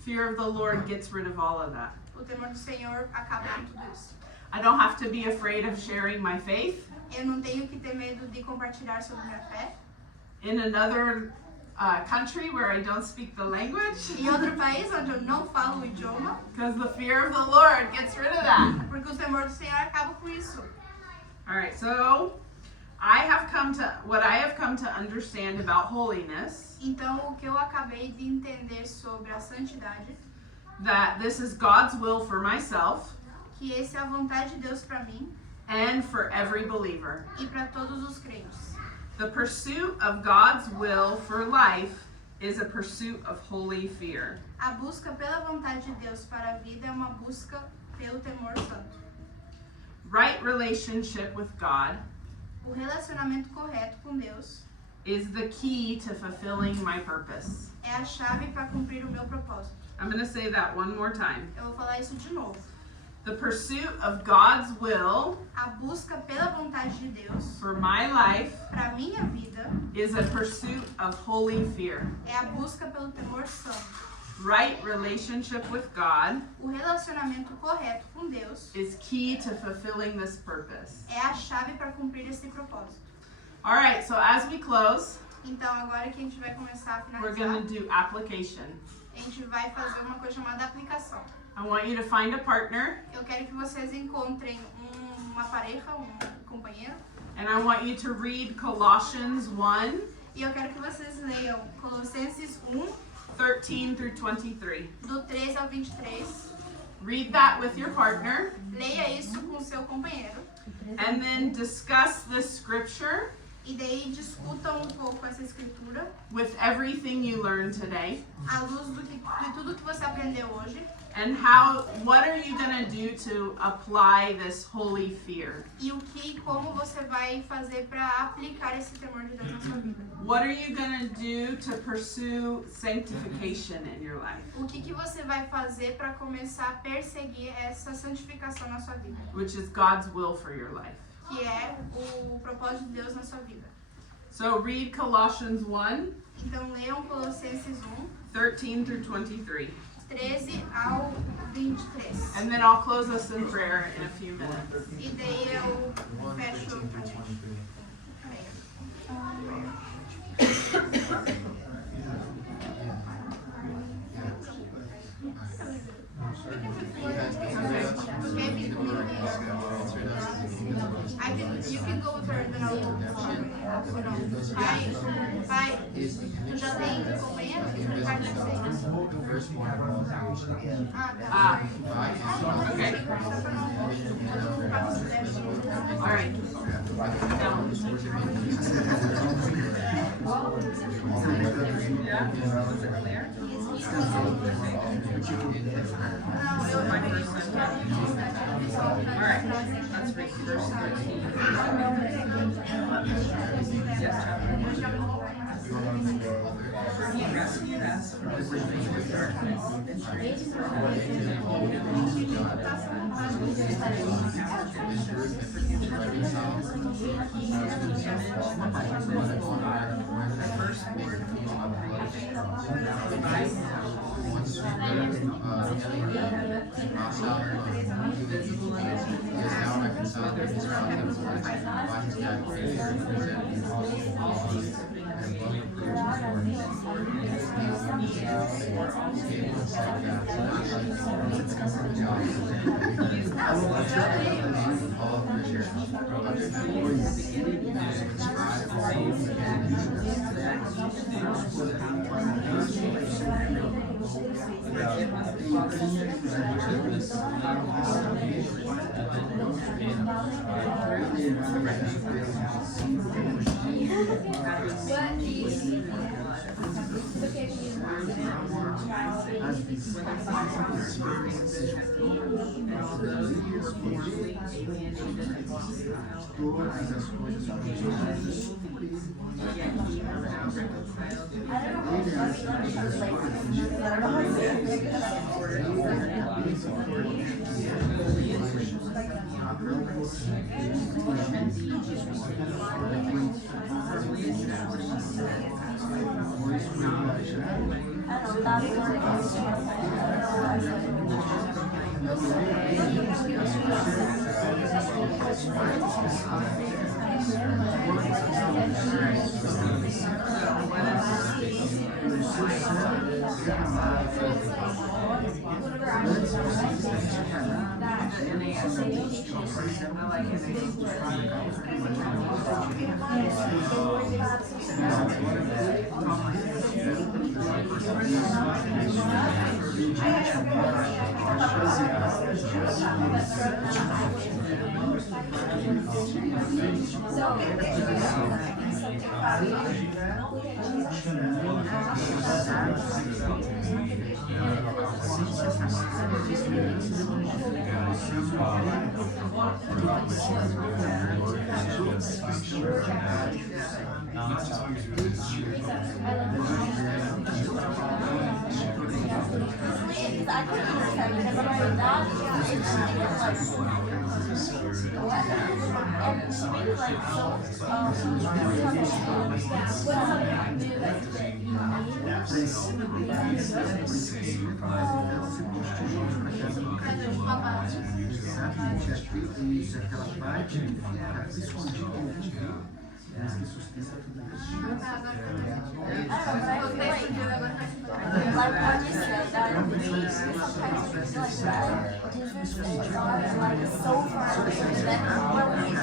Fear of the Lord gets rid of all of that. O temor do Senhor acaba com tudo isso. I don't have to be afraid of sharing my faith Eu não tenho que ter medo de compartilhar sobre minha fé. in another country where I don't speak the language, Em outro país onde eu não falo o idioma. because the fear of the Lord gets rid of that. Porque o temor do Senhor acaba com isso. All right, so what I have come to understand about holiness, Então o que eu acabei de entender sobre a santidade, that this is God's will for myself que esse é a vontade de Deus para mim and for every believer. e para todos os crentes. The pursuit of God's will for life is a pursuit of holy fear. A busca pela vontade de Deus para a vida é uma busca pelo temor santo. Right relationship with God O relacionamento correto com Deus is the key to fulfilling my purpose. é a chave para cumprir o meu propósito. I'm going to say that one more time. Eu vou falar isso de novo. The pursuit of God's will A busca pela vontade de Deus for my life para a minha vida is a pursuit of holy fear. é a busca pelo temor santo. Right relationship with God O relacionamento correto com Deus is key to fulfilling this purpose. é a chave para cumprir esse propósito. All right, so as we close, Então, agora que a gente vai começar a we're finalizar, going to do application. a gente vai fazer uma coisa chamada aplicação. I want you to find a partner, Eu quero que vocês encontrem uma pareja, um companheiro, and I want you to read Colossians 1, e eu quero que vocês leiam Colossenses 13 through 23. do 13 ao 23. Read that with your partner, Leia isso com o seu companheiro. and then discuss this scripture E daí discutam um pouco essa escritura with everything you learned today, à luz de tudo que você aprendeu hoje. and what are you going to do to apply this holy fear? E como você vai fazer para aplicar esse temor de Deus na sua vida. What are you going to do to pursue sanctification in your life? O que você vai fazer para começar a perseguir essa santificação na sua vida, Which is God's will for your life. que é o propósito de Deus na sua vida. So read Colossians 1, Então leiam Colossenses 1, 13 through 23. 13 ao 23. And then I'll close us in prayer in a few minutes. E daí eu fecho. 123. You can go with her and then I'll go. Vai, tu já tem companheiro? Vai na Okay. All right. Alright, let's read verse 13. For he rescued us from the domain of darkness and transferred us into the kingdom of the firstborn of all creation. By him, invisible and all things have been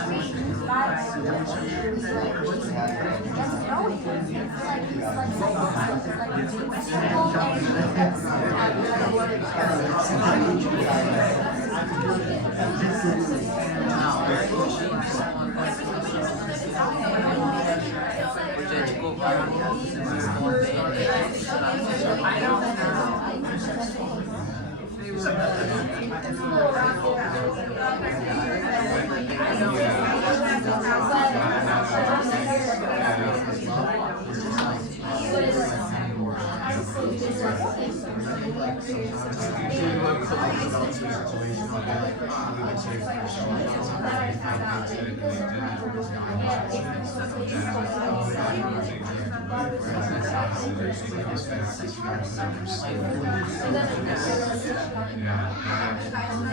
created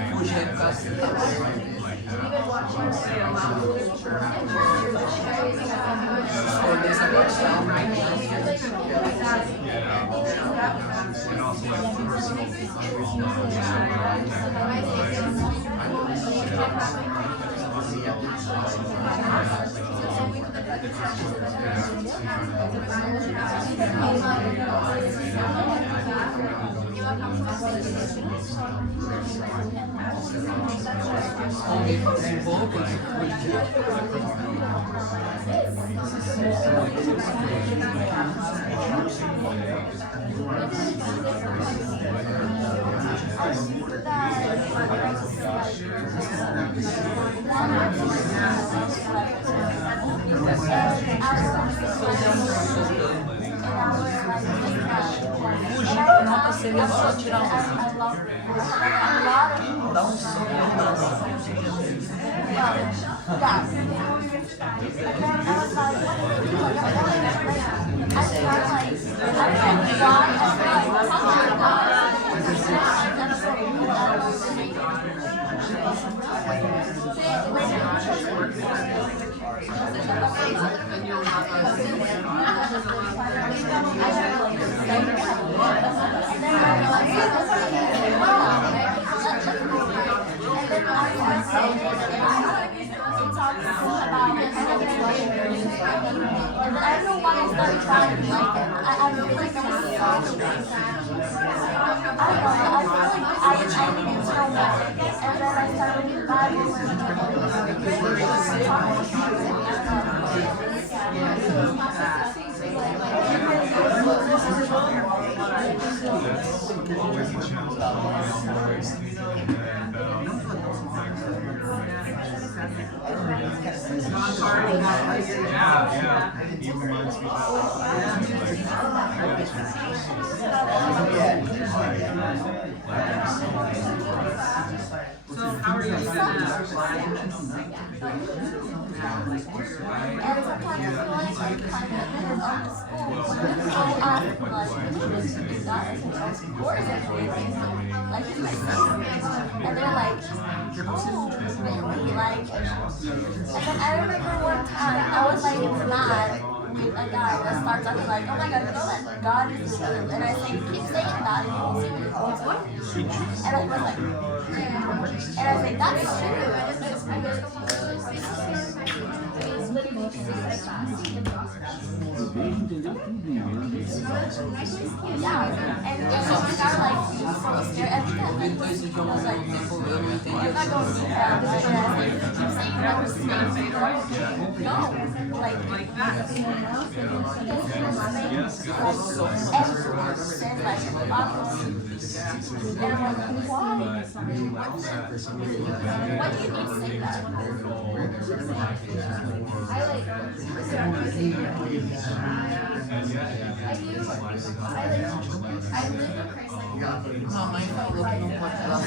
Mamãe falou que não pode falar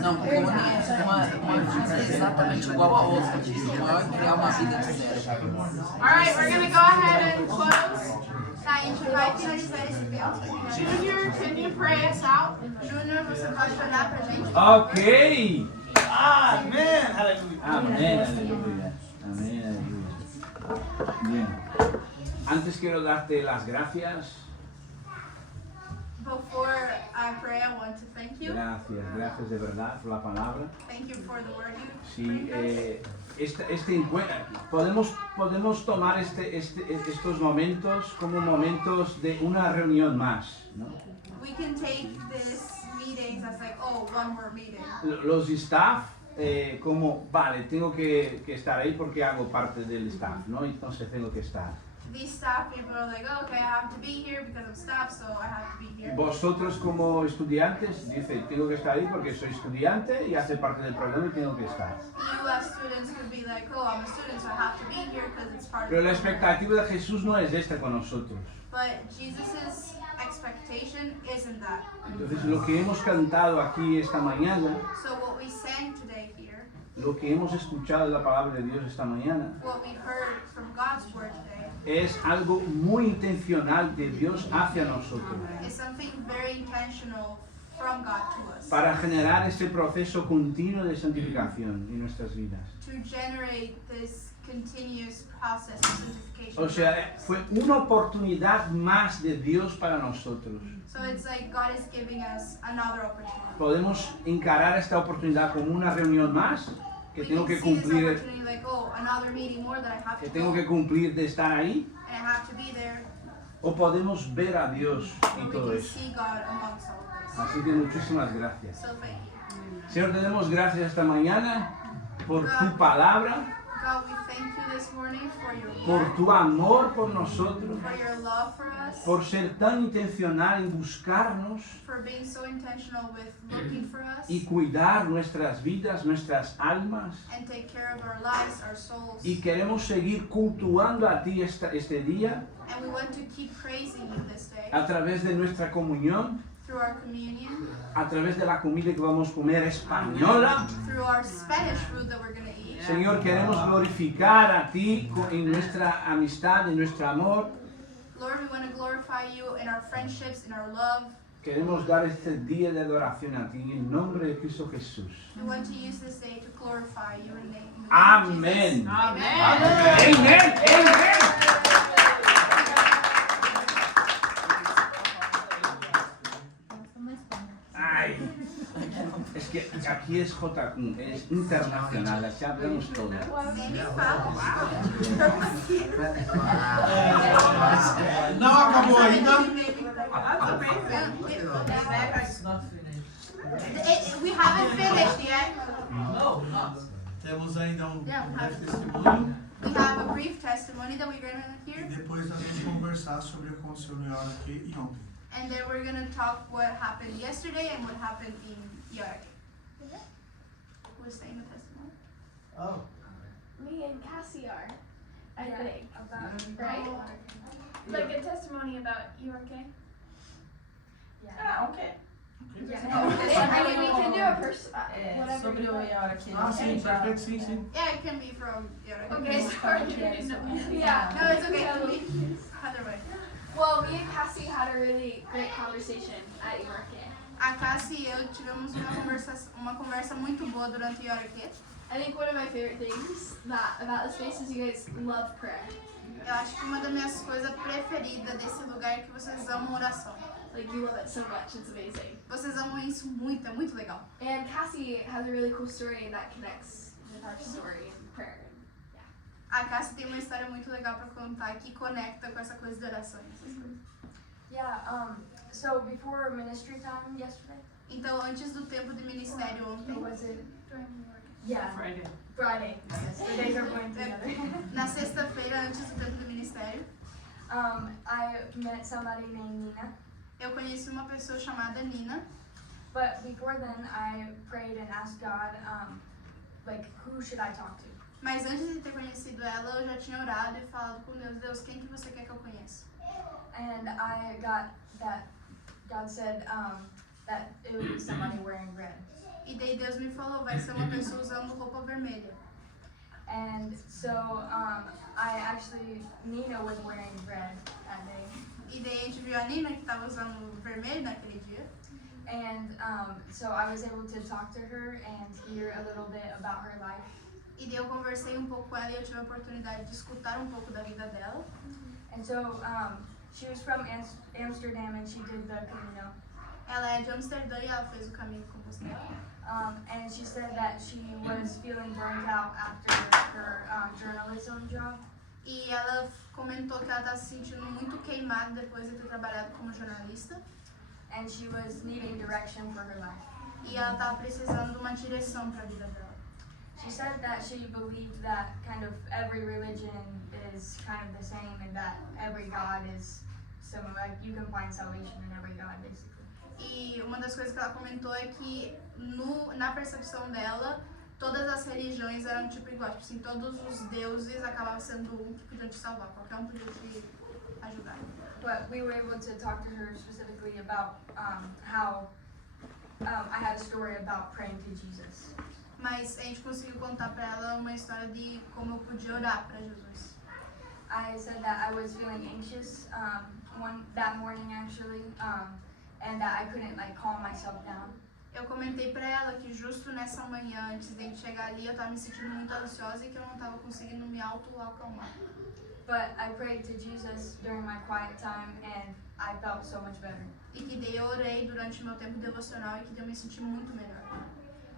Não, porque uma vida é exatamente igual a outra. Não é criar uma vida de zero. Alright, we're gonna go ahead and close. Tá, a gente vai finalizar esse tempo. Junior, can you pray us out? Junior, você pode orar pra gente? Ok. Amén. Aleluya. Amén, aleluya. Amén, aleluya. Bien. Antes quiero darte las gracias. Before I pray, I want to thank you. Gracias de verdad por la palabra. Thank you for the word you Sí, bring us. este encuentro, podemos tomar estos momentos como momentos de una reunión más, ¿no? We can take this meetings as like, oh, one more meeting. Los staff como, vale, tengo que estar ahí porque hago parte del staff, ¿no? Entonces tengo que estar. These staff people are like, oh, okay, I have to be here because I'm staff, so I have to be here. Vosotros como estudiantes, dice, tengo que estar ahí porque soy estudiante y hace parte del programa y tengo que estar. You as students could be like, oh, I'm a student, so I have to be here because it's part Pero of la the program. expectativa de Jesús no es esta con nosotros. But Jesus' expectation isn't that. Entonces lo que hemos cantado aquí esta mañana, So what we sang today here, lo que hemos escuchado de la palabra de Dios esta mañana, what we heard from God's word today, es algo muy intencional de Dios hacia nosotros, is something very intentional from God to us. para generar este proceso continuo de santificación en nuestras vidas. To generate this continuous process of sanctification. O sea, fue una oportunidad más de Dios para nosotros. So it's like God is giving us another opportunity. Podemos encarar esta oportunidad como una reunión más que We tengo can que see this cumplir, opportunity like, oh, another meeting more that I have que to tengo go, que cumplir de estar ahí, and I have to be there, o podemos ver a Dios or en we todo can eso. see God amongst all of this. Así que muchísimas gracias. So thank you. Señor, te damos gracias esta mañana por tu palabra, God, we thank you this morning for your por word, tu amor por nosotros, for your love for us, por ser tan intencional en buscarnos for being so intentional with looking for us, y cuidar nuestras vidas, nuestras almas. and take care of our lives, our souls. Y queremos seguir cultuando a ti este día And we want to keep praising you this day a través de nuestra comunión, through our communion, a través de la comida que vamos a comer española. through our Spanish food that we're going to eat. Señor, queremos glorificar a ti en nuestra amistad, en nuestro amor. Lord, we want to glorify you in our friendships, in our love. Queremos dar este día de adoración a ti en el nombre de Cristo Jesús. We want to use this day to glorify you in the name of Amén. Jesus. Amen. Amén. Amén. Ay, es que aquí es JQ, es internacional, así hablamos todo. Nem me fala. Não acabou ainda. We haven't finished yet. Temos ainda um Yeah. breve testemunho. We have a brief testimony that we're going to E hear. depois nós vamos conversar sobre o que aconteceu no York e ontem. And then we're going to talk what happened yesterday and what happened in York. Who's saying the testimony? Oh, Me and Cassie are, I think. Right? Like a testimony about you, okay? Ah, ok. I mean, we can do a person, É, whatever sobre you o want. Iora que Ah, sim, perfeito, sim, sim. Yeah, it can be from York. Okay, sorry. Yeah, no, it's okay. It can be either way. Well, me and Cassie had a really great conversation at York. A Cassie e eu tivemos uma conversa muito boa durante o York. I think one of my favorite things about this space is you guys love prayer. Eu acho que uma das minhas coisas preferidas desse lugar é que vocês amam oração. Like, you love it so much. It's amazing. Vocês amam isso muito, é muito legal. And Cassie has a really cool story that connects with our story and prayer. A Cassie tem uma história muito legal pra contar que conecta com essa coisa de oração e essas coisas. Yeah, so before ministry time yesterday, Então, antes do tempo de ministério ontem, was it? Yeah, Friday. Friday. The days are going together. na sexta-feira, antes do tempo de ministério, I met somebody named Nina, eu conheci uma pessoa chamada Nina. but before then I prayed and asked God, like, who should I talk to? Mas antes de ter conhecido ela, eu já tinha orado e falado com Deus, Deus, quem que você quer que eu conheça? And I got that God said that it would be somebody wearing red. E daí Deus me falou, vai ser uma pessoa usando roupa vermelha. And so Nina was wearing red that day. E daí a gente viu a Nina que estava usando vermelho naquele dia. And so I was able to talk to her and hear a little bit about her life. E daí eu conversei um pouco com ela e eu tive a oportunidade de escutar um pouco da vida dela. And so she was from Amsterdam and she did the Camino. Ela é de Amsterdã e ela fez o caminho compostela. And she said that she was feeling burned out after her journalism job. E ela comentou que ela está se sentindo muito queimada depois de ter trabalhado como jornalista. And she was needing direction for her life. E ela estava precisando de uma direção para a vida dela. She said that she believed that kind of every religion is kind of the same and that every God is similar. Like you can find salvation in every God, basically. E uma das coisas que ela comentou é que na percepção dela, todas as religiões eram tipo iguais. Tipo assim, todos os deuses acabavam sendo um que podia te salvar. Qualquer um podia te ajudar. But we were able to talk to her specifically about how I had a story about praying to Jesus. Mas a gente conseguiu contar pra ela uma história de como eu podia orar pra Jesus. I said that I was feeling anxious that morning actually, and that I couldn't like calm myself down. Eu comentei pra ela que justo nessa manhã, antes de a gente chegar ali, eu tava me sentindo muito ansiosa e que eu não tava conseguindo me auto-acalmar. But I prayed to Jesus during my quiet time and I felt so much better. E que daí eu orei durante o meu tempo devocional e que daí eu me senti muito melhor.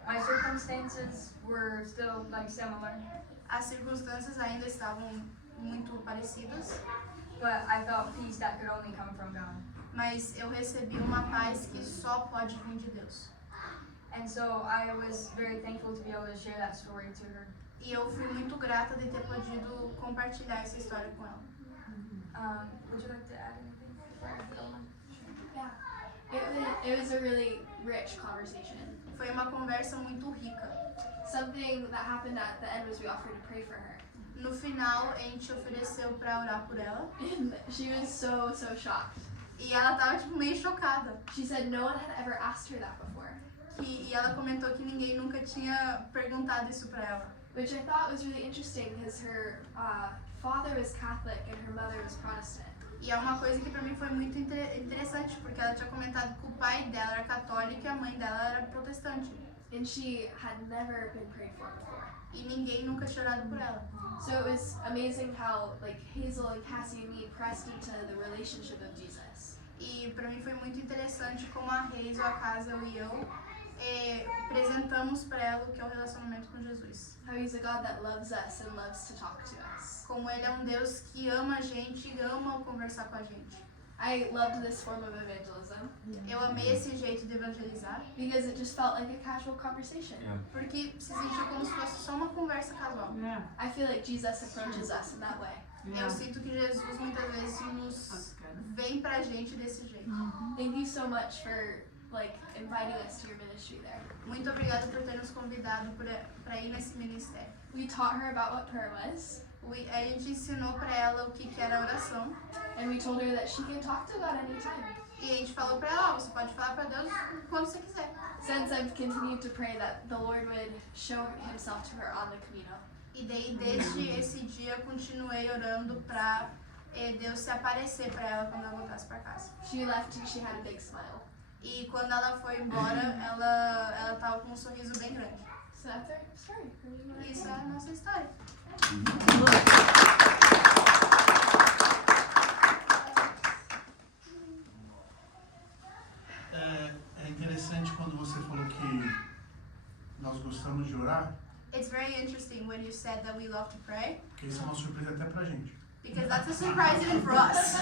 My circumstances were still like similar, As circunstâncias ainda estavam muito parecidas, but I felt peace that could only come from God. mas eu recebi uma paz que só pode vir de Deus. And so I was very thankful to be able to share that story to her. E eu fui muito grata de ter podido compartilhar essa história com ela. Would you like to add anything before I go on? Yeah. It was a really rich conversation. Foi uma conversa muito rica. Something that happened at the end was we offered to pray for her. No final, a gente ofereceu pra orar por ela. And she was so shocked. E ela tava tipo meio chocada. She said no one had ever asked her that before. E ela comentou que ninguém nunca tinha perguntado isso pra ela. Which I thought was really interesting because her father was Catholic and her mother was Protestant. E é uma coisa que pra mim foi muito interessante, porque ela tinha comentado que o pai dela era católico e a mãe dela era protestante. And she had never been prayed for before. E ninguém nunca tinha orado por ela. So it was amazing how like Hazel and Cassie and me pressed into the relationship of Jesus. E pra mim foi muito interessante como a Hazel, a Casa e eu apresentamos pra ela o que é o relacionamento com Jesus. How he's a God that loves us and loves to talk to us. Como ele é um Deus que ama a gente e ama conversar com a gente. I loved this form of evangelism Eu amei esse jeito de evangelizar, because it just felt like a casual conversation. porque se sentia como se fosse só uma conversa casual. Yeah. I feel like Jesus approaches us in that way. Eu sinto que Jesus muitas vezes nos vem pra gente desse jeito. Thank you so much for like inviting us to your ministry there. Muito obrigada por ter nos convidado para ir nesse ministério. We taught her about what prayer was, A gente ensinou para ela o que era oração and we told her that she can talk to God anytime. e a gente falou para ela, você pode falar para Deus quando você quiser. Since I've continued to pray that the Lord would show himself to her on the Camino. E daí desde esse dia eu continuei orando para Deus se aparecer para ela quando ela voltasse para casa. She left and she had a big smile. E quando ela foi embora, ela tava com um sorriso bem grande. So that's our story. E isso é a nossa história. É interessante quando você falou que nós gostamos de orar, It's very interesting when you said that we love to pray, porque isso é uma surpresa até pra gente. because that's a surprise even for us.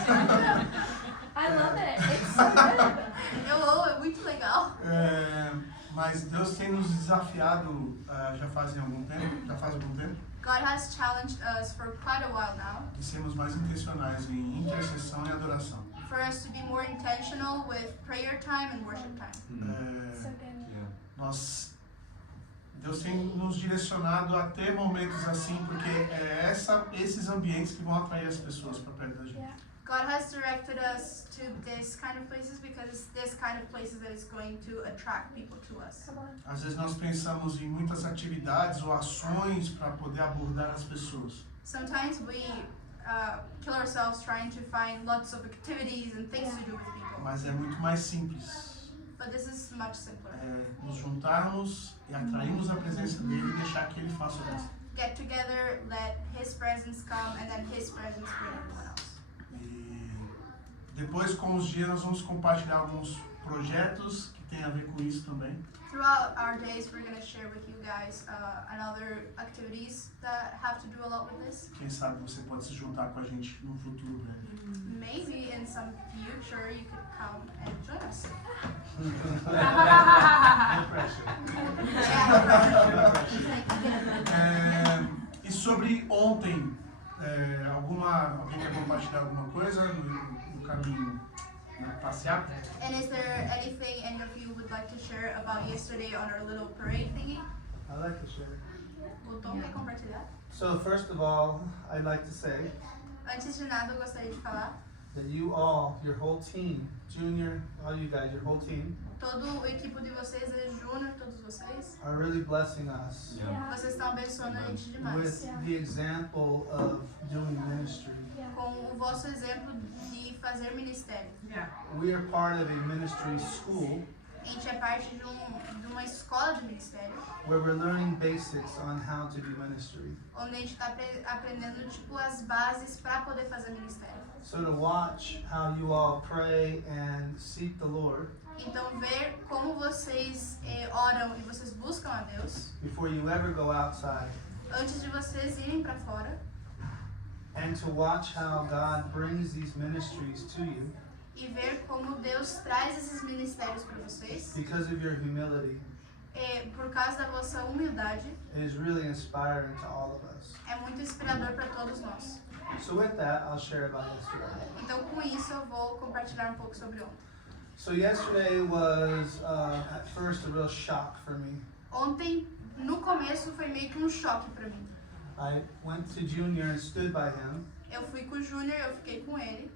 I love it. It's so good. É muito legal. Mas Deus tem nos desafiado já faz algum tempo, God has challenged us for quite a while now de sermos mais intencionais em intercessão e adoração. for us to be more intentional with prayer time and worship time. So good. Deus tem nos direcionado a ter momentos assim, porque é esses ambientes que vão atrair as pessoas para perto da gente. Yeah. God has directed us to this kind of places because it's this kind of places that is going to attract people to us. Come on. Às vezes nós pensamos em muitas atividades ou ações para poder abordar as pessoas. Sometimes we kill ourselves trying to find lots of activities and things to do with people. Mas é muito mais simples. But this is much simpler. Nos juntarmos e atrairmos a presença dele e deixar que ele faça o resto. Get together, let His presence come, and then His presence bring everyone else. E depois, com os dias, nós vamos compartilhar alguns projetos que tem a ver com isso também. Throughout our days, we're going to share with you guys another activities that have to do a lot with this. Quem sabe você pode se juntar com a gente num futuro breve. Maybe in some future you could come and join us. No pressure. E sobre ontem, alguém quer compartilhar alguma coisa no caminho passeado? And is there anything any of you would like to share about yesterday on our little parade thingy? I like to share. O Tom quer compartilhar? So first of all, I'd like to say Antes de nada, eu gostaria de falar, that you all, your whole team, Junior, all you guys, your whole team, todo o equipe de vocês, Júnior, todos vocês, are really blessing us vocês estão abençoando a gente with demais. the example of doing ministry. Com o vosso exemplo de fazer ministério. We are part of a ministry school A gente é parte de uma escola de ministério, where we're learning basics on how to do ministry. onde a gente está aprendendo tipo as bases para poder fazer ministério. So to watch how you all pray and seek the Lord Então ver como vocês oram e vocês buscam a Deus before you ever go outside, antes de vocês irem para fora, and to watch how God brings these ministries to you e ver como Deus traz esses ministérios para vocês, because of your humility por causa da vossa humildade, is really inspiring to all of us. é muito inspirador para todos nós. So with that, I'll share about yesterday. Então com isso eu vou compartilhar um pouco sobre ontem. So yesterday was at first a real shock for me. Ontem, no começo, foi meio que um choque para mim. I went to Junior and stood by him, Eu fui com o Júnior, eu fiquei com ele.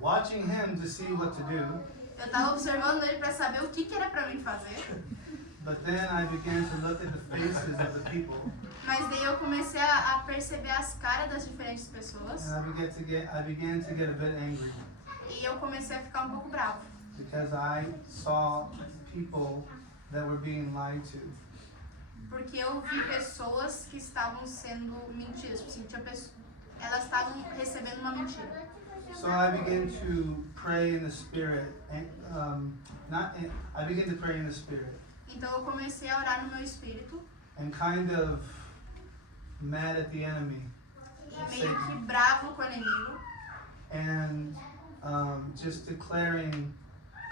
watching him to see what to do, Eu tava observando ele para saber o que era para mim fazer. but then I began to look at the faces of the people, Mas daí eu comecei a perceber as caras das diferentes pessoas. and I began to get a bit angry E eu comecei a ficar um pouco bravo. because I saw people that were being lied to. Porque eu vi pessoas que estavam sendo mentiras. Tipo assim, elas estavam recebendo uma mentira. So I began to pray in the spirit, and I began to pray in the spirit, Então eu comecei a orar no meu espírito, and kind of mad at the enemy, meio que bravo com o inimigo, and just declaring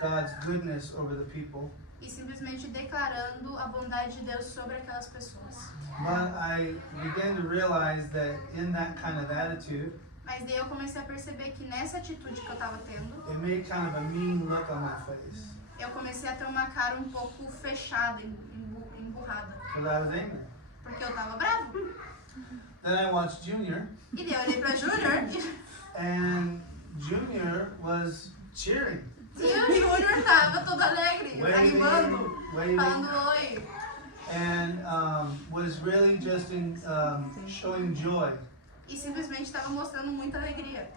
God's goodness over the people. e simplesmente declarando a bondade de Deus sobre aquelas pessoas. But I began to realize that in that kind of attitude, Mas daí eu comecei a perceber que nessa atitude que eu tava tendo, it made kind of a mean look on my face, eu comecei a ter uma cara um pouco fechada, emburrada. because I was angry. Porque eu tava bravo. Then I watched Junior, E daí eu olhei pra Júnior and Junior was cheering, e o Júnior tava todo alegre, animando, waving, falando oi. and was really just showing joy. E simplesmente tava mostrando muita alegria.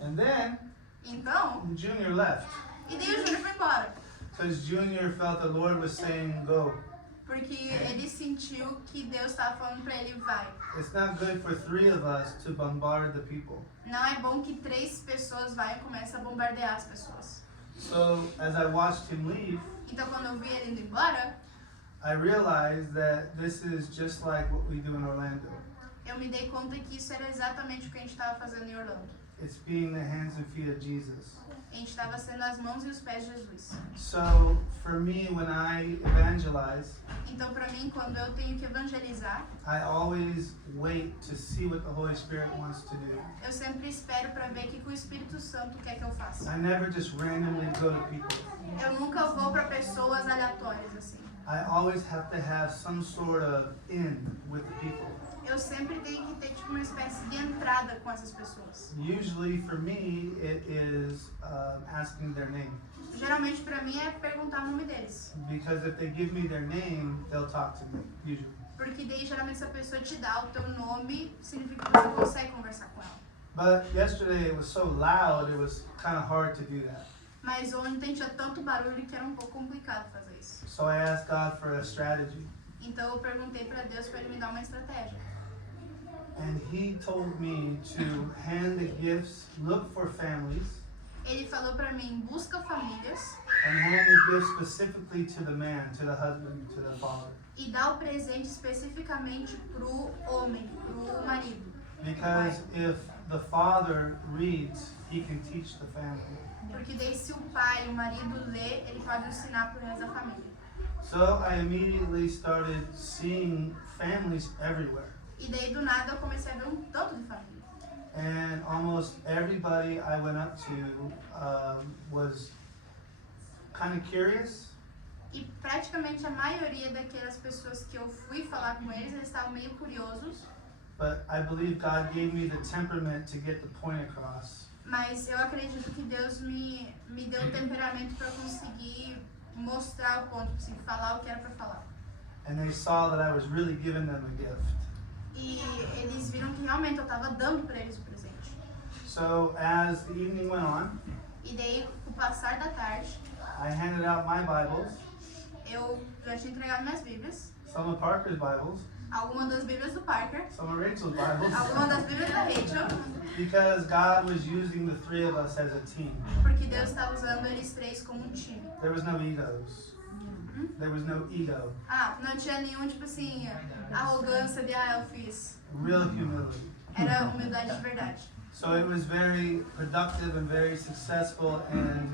And then Então, Junior left, e daí o Júnior foi embora. because Junior felt the Lord was saying, go. Porque ele sentiu que Deus estava falando pra ele, vai. It's not good for three of us to bombard the people. Não é bom que 3 pessoas vão e comecem a bombardear as pessoas. So as I watched him leave, Então quando eu vi ele indo embora, I realized that this is just like what we do in Orlando. eu me dei conta que isso era exatamente o que a gente estava fazendo em Orlando. It's being the hands and feet of Jesus. A gente estava sendo as mãos e os pés de Jesus. So for me, when I evangelize, Então pra mim, quando eu tenho que evangelizar, I always wait to see what the Holy Spirit wants to do. eu sempre espero para ver o que o Espírito Santo quer que eu faça. I never just randomly go to people. Eu nunca vou para pessoas aleatórias assim. I always have to have some sort of in with the people. Eu sempre tenho que ter tipo uma espécie de entrada com essas pessoas. Usually for me, it is asking their name. Geralmente para mim é perguntar o nome deles. Because if they give me their name, they'll talk to me, usually. Porque daí geralmente se a pessoa te dá o teu nome, significa que você consegue conversar com ela. But yesterday it was so loud, it was kind of hard to do that. Mas ontem tinha tanto barulho que era um pouco complicado fazer isso. So I asked God for a strategy. Então eu perguntei para Deus para ele me dar uma estratégia. And He told me to hand the gifts, look for families, Ele falou pra mim, busca famílias and hand the gift specifically to the man, to the husband, to the father. e dá o presente especificamente pro homem, pro marido. Because if the father reads, he can teach the family. Porque daí se o pai, o marido lê, ele pode ensinar pro resto da família. So I immediately started seeing families everywhere. E daí do nada eu comecei a ver um tanto de família. And almost everybody I went up to was kind of curious. E praticamente a maioria daquelas pessoas que eu fui falar com eles estavam meio curiosos. But I believe God gave me the temperament to get the point across. Mas eu acredito que Deus me deu o temperamento para conseguir mostrar o ponto, conseguir falar o que era para falar. And they saw that I was really giving them a gift. E eles viram que realmente eu estava dando para eles o presente. So as the evening went on, E daí, com o passar da tarde, I handed out my Bibles, eu já tinha entregado minhas Bíblias, some of Parker's Bibles, algumas das Bíblias do Parker, some of Rachel's Bibles, algumas das Bíblias da Rachel, because God was using the three of us as a team. porque Deus estava usando eles três como um time. There was no egos. There was no ego. Ah, não tinha nenhum, tipo assim, arrogância de, eu fiz. Real humility. Era humildade de verdade. So it was very productive and very successful, and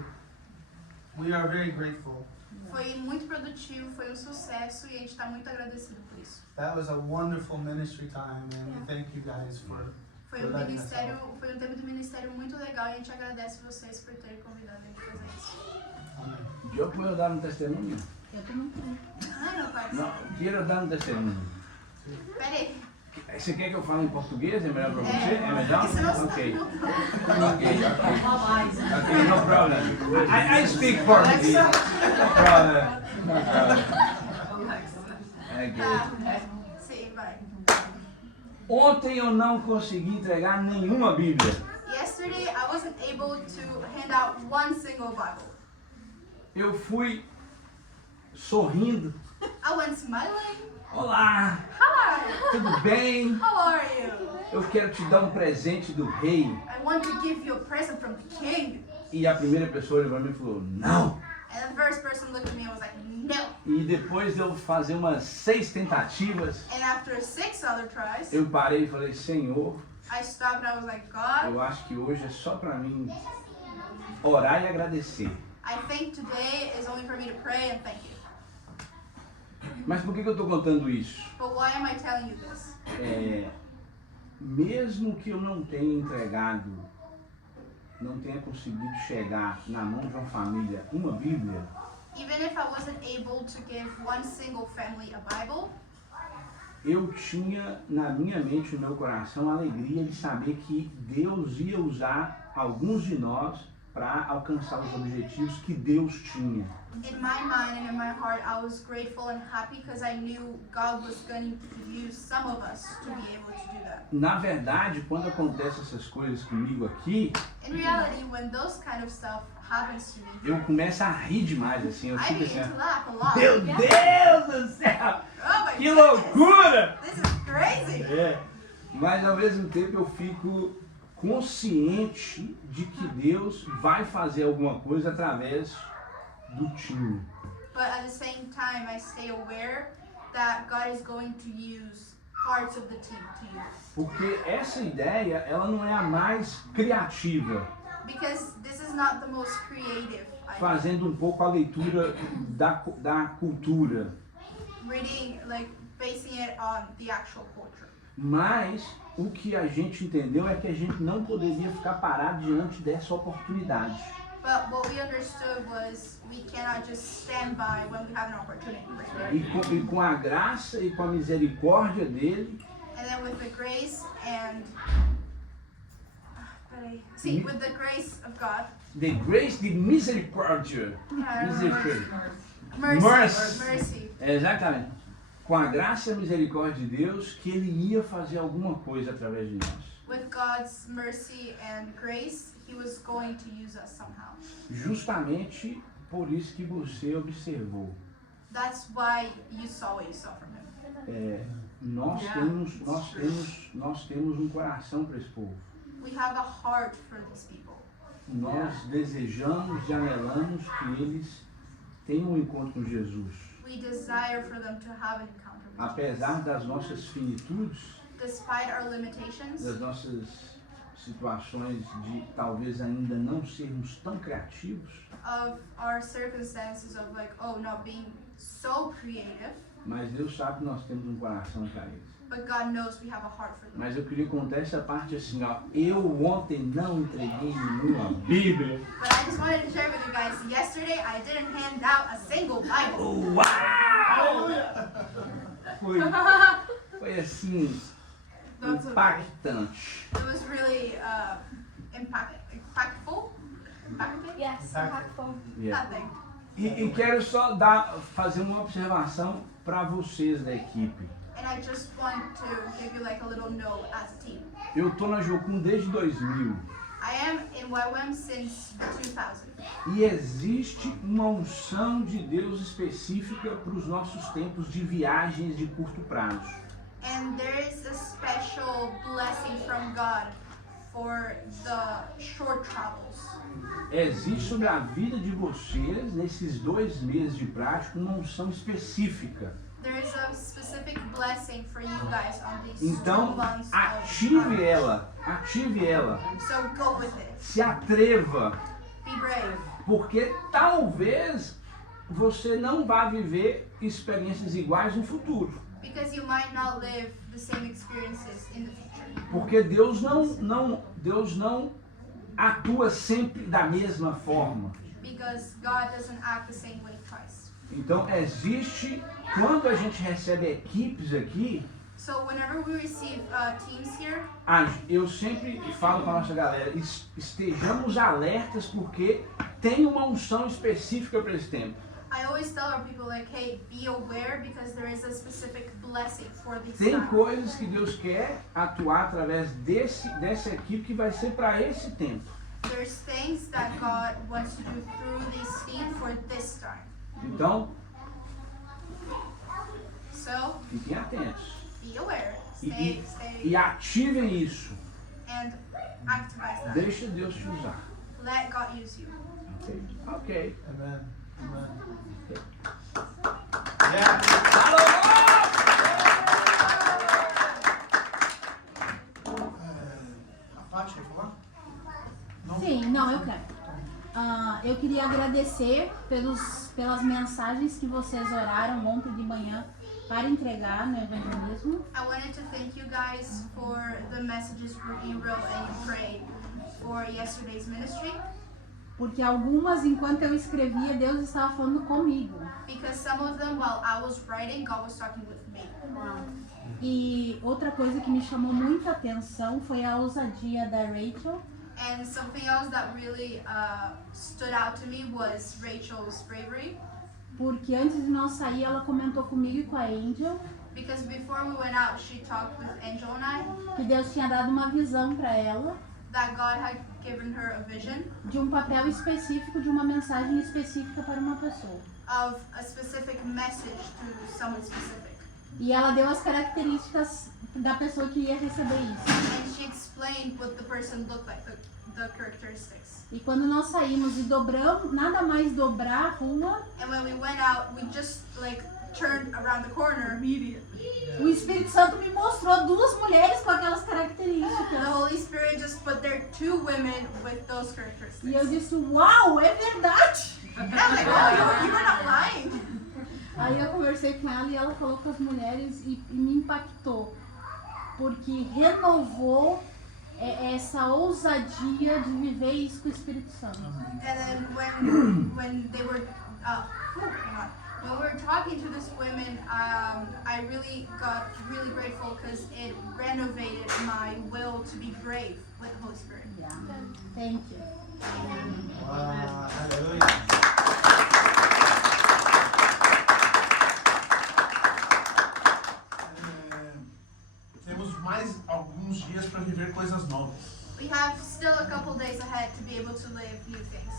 we are very grateful. Foi muito produtivo, foi um sucesso e a gente está muito agradecido por isso. That was a wonderful ministry time, and we thank you guys for Foi um tempo de ministério muito legal e a gente agradece vocês por terem convidado a gente a fazer isso. Amen. Yo puedo dar un testimonio. Eu também quero. Ai, meu pai. No, quiero dar un testimonio. Peraí. Você quer que eu fale em português? É melhor para você? É melhor? Porque senão você Ok. não Ok, no problem. I speak Portuguese. No problem. No problem. É good. Sim, vai. Ontem eu não consegui entregar nenhuma Bíblia. Yesterday I wasn't able to hand out one single Bible. Eu fui sorrindo. I went smiling. Olá, Hi, tudo bem? how are you? Eu quero te dar um presente do rei. I want to give you a present from the king. E a primeira pessoa olhou para mim e falou, não. And the first person looked at me and was like, no. E depois de eu fazer umas 6 tentativas, And after 6 other tries, eu parei e falei, Senhor, I stopped and I was like, God, eu acho que hoje é só para mim orar e agradecer. I think today is only for me to pray and thank you. Mas por que eu estou contando isso? But why am I telling you this? Mesmo que eu não tenha entregado, não tenha conseguido chegar na mão de uma família uma Bíblia, Even if I wasn't able to give one single family a Bible, eu tinha na minha mente, no meu coração, a alegria de saber que Deus ia usar alguns de nós para alcançar os objetivos que Deus tinha. in my mind and in my heart, I was grateful and happy because I knew God was going to use some of us to be able to do that. Na verdade, quando acontecem essas coisas comigo aqui, In reality, when those kind of stuff happens to me, eu começo a rir demais, assim, eu I fico begin assim, to laugh a lot. meu Deus do céu, Oh my que goodness, loucura! this is crazy. Mas ao mesmo tempo eu fico consciente de que Deus vai fazer alguma coisa através do time. But at the same time, I stay aware that God is going to use parts of the team to use. Porque essa ideia, ela não é a mais criativa, Because this is not the most creative idea. fazendo um pouco a leitura da cultura. Reading, like, basing it on the actual culture. Mas o que a gente entendeu é que a gente não poderia ficar parado diante dessa oportunidade. But what we understood was we cannot just stand by when we have an opportunity. E com a graça e com a misericórdia dele, And then with the grace and with the grace of God, the grace de misericórdia, mercy. Exatamente. Com a graça e a misericórdia de Deus, que ele ia fazer alguma coisa através de nós. With God's mercy and grace, He was going to use us somehow. Justamente por isso que você observou. That's why you saw what you saw from Him. Nós temos um coração para esse povo. We have a heart for these people. nós desejamos e anelamos que eles tenham um encontro com Jesus. We desire for them to have an encounter with Apesar das nossas finitudes, Jesus. Despite our limitations, das nossas situações de talvez ainda não sermos tão criativos, of our circumstances of like, oh, not being so creative, mas Deus sabe que nós temos um coração para eles. but God knows we have a heart for them. Mas eu queria contar essa parte assim, ó. Eu ontem não entreguei nenhuma Bíblia. But I just wanted to share with you guys, yesterday I didn't hand out a single Bible. Uau! Foi assim, That's impactante. It was really impactful. Impactful? Yes, impactful. Yeah. That thing. E quero só fazer uma observação para vocês da equipe. And I just want to give you like a little note as a team. Eu tô na Jocum desde 2000 I am in YWAM since 2000. e existe uma unção de Deus específica para os nossos tempos de viagens de curto prazo. And there is a special blessing from God for the short travels. Existe sobre a vida de vocês, nesses 2 meses de prática, uma unção específica. There is a specific blessing for you guys on these 2 Então, months ative ela, So go with it. se atreva, Be brave. porque talvez você não vá viver experiências iguais no futuro. Because you might not live the same experiences in the future. Porque Deus não atua sempre da mesma forma. Because God doesn't act the same way twice. Então existe, quando a gente recebe equipes aqui, So whenever we receive teams here, eu sempre falo para a nossa galera, estejamos alertas porque tem uma unção específica para esse tempo. I always tell our people like, hey, be aware because there is a specific blessing for these Tem times. coisas que Deus quer atuar através dessa equipe que vai ser para esse tempo. There's things that God wants to do through this team for this time. Então, So fiquem atentos. be aware, E stay ativem isso. and activize that. Deixa Deus te usar. Let God use you. Ok. Amen. Amen. A Paty quer falar? Não? Sim, não, eu quero. Eu queria agradecer pelas mensagens que vocês oraram ontem de manhã para entregar no evangelismo. I wanted to thank you guys for the messages you wrote and you prayed for yesterday's ministry. Porque algumas, enquanto eu escrevia, Deus estava falando comigo. Because some of them, while I was writing, God was talking with me. E outra coisa que me chamou muita atenção foi a ousadia da Rachel. And something else that really stood out to me was Rachel's bravery. Porque antes de nós sair, ela comentou comigo e com a Angel Because before we went out, she talked with Angel and I que Deus tinha dado uma visão para ela that God had given her a vision de um papel específico, de uma mensagem específica para uma pessoa. of a specific message to someone specific. E ela deu as características da pessoa que ia receber isso. And she explained what the person looked like, the characteristics. E quando nós saímos e dobramos, nada mais dobrar a rua, And when we went out, we just like turned around the corner immediately. o Espírito Santo me mostrou 2 mulheres com aquelas The características. Holy Spirit just put there 2 women with those characteristics. E eu disse, uau, é verdade! And I was like, oh, you were not lying. Aí eu conversei com ela e ela falou com as mulheres e me impactou. Porque renovou essa ousadia de viver isso com o Espírito Santo. And then when they were when we were talking to these women, I really got really grateful because it renovated my will to be brave with the Holy Spirit. Yeah. Thank you. Temos mais alguns dias para viver coisas novas. We have still a couple days ahead to be able to live new things.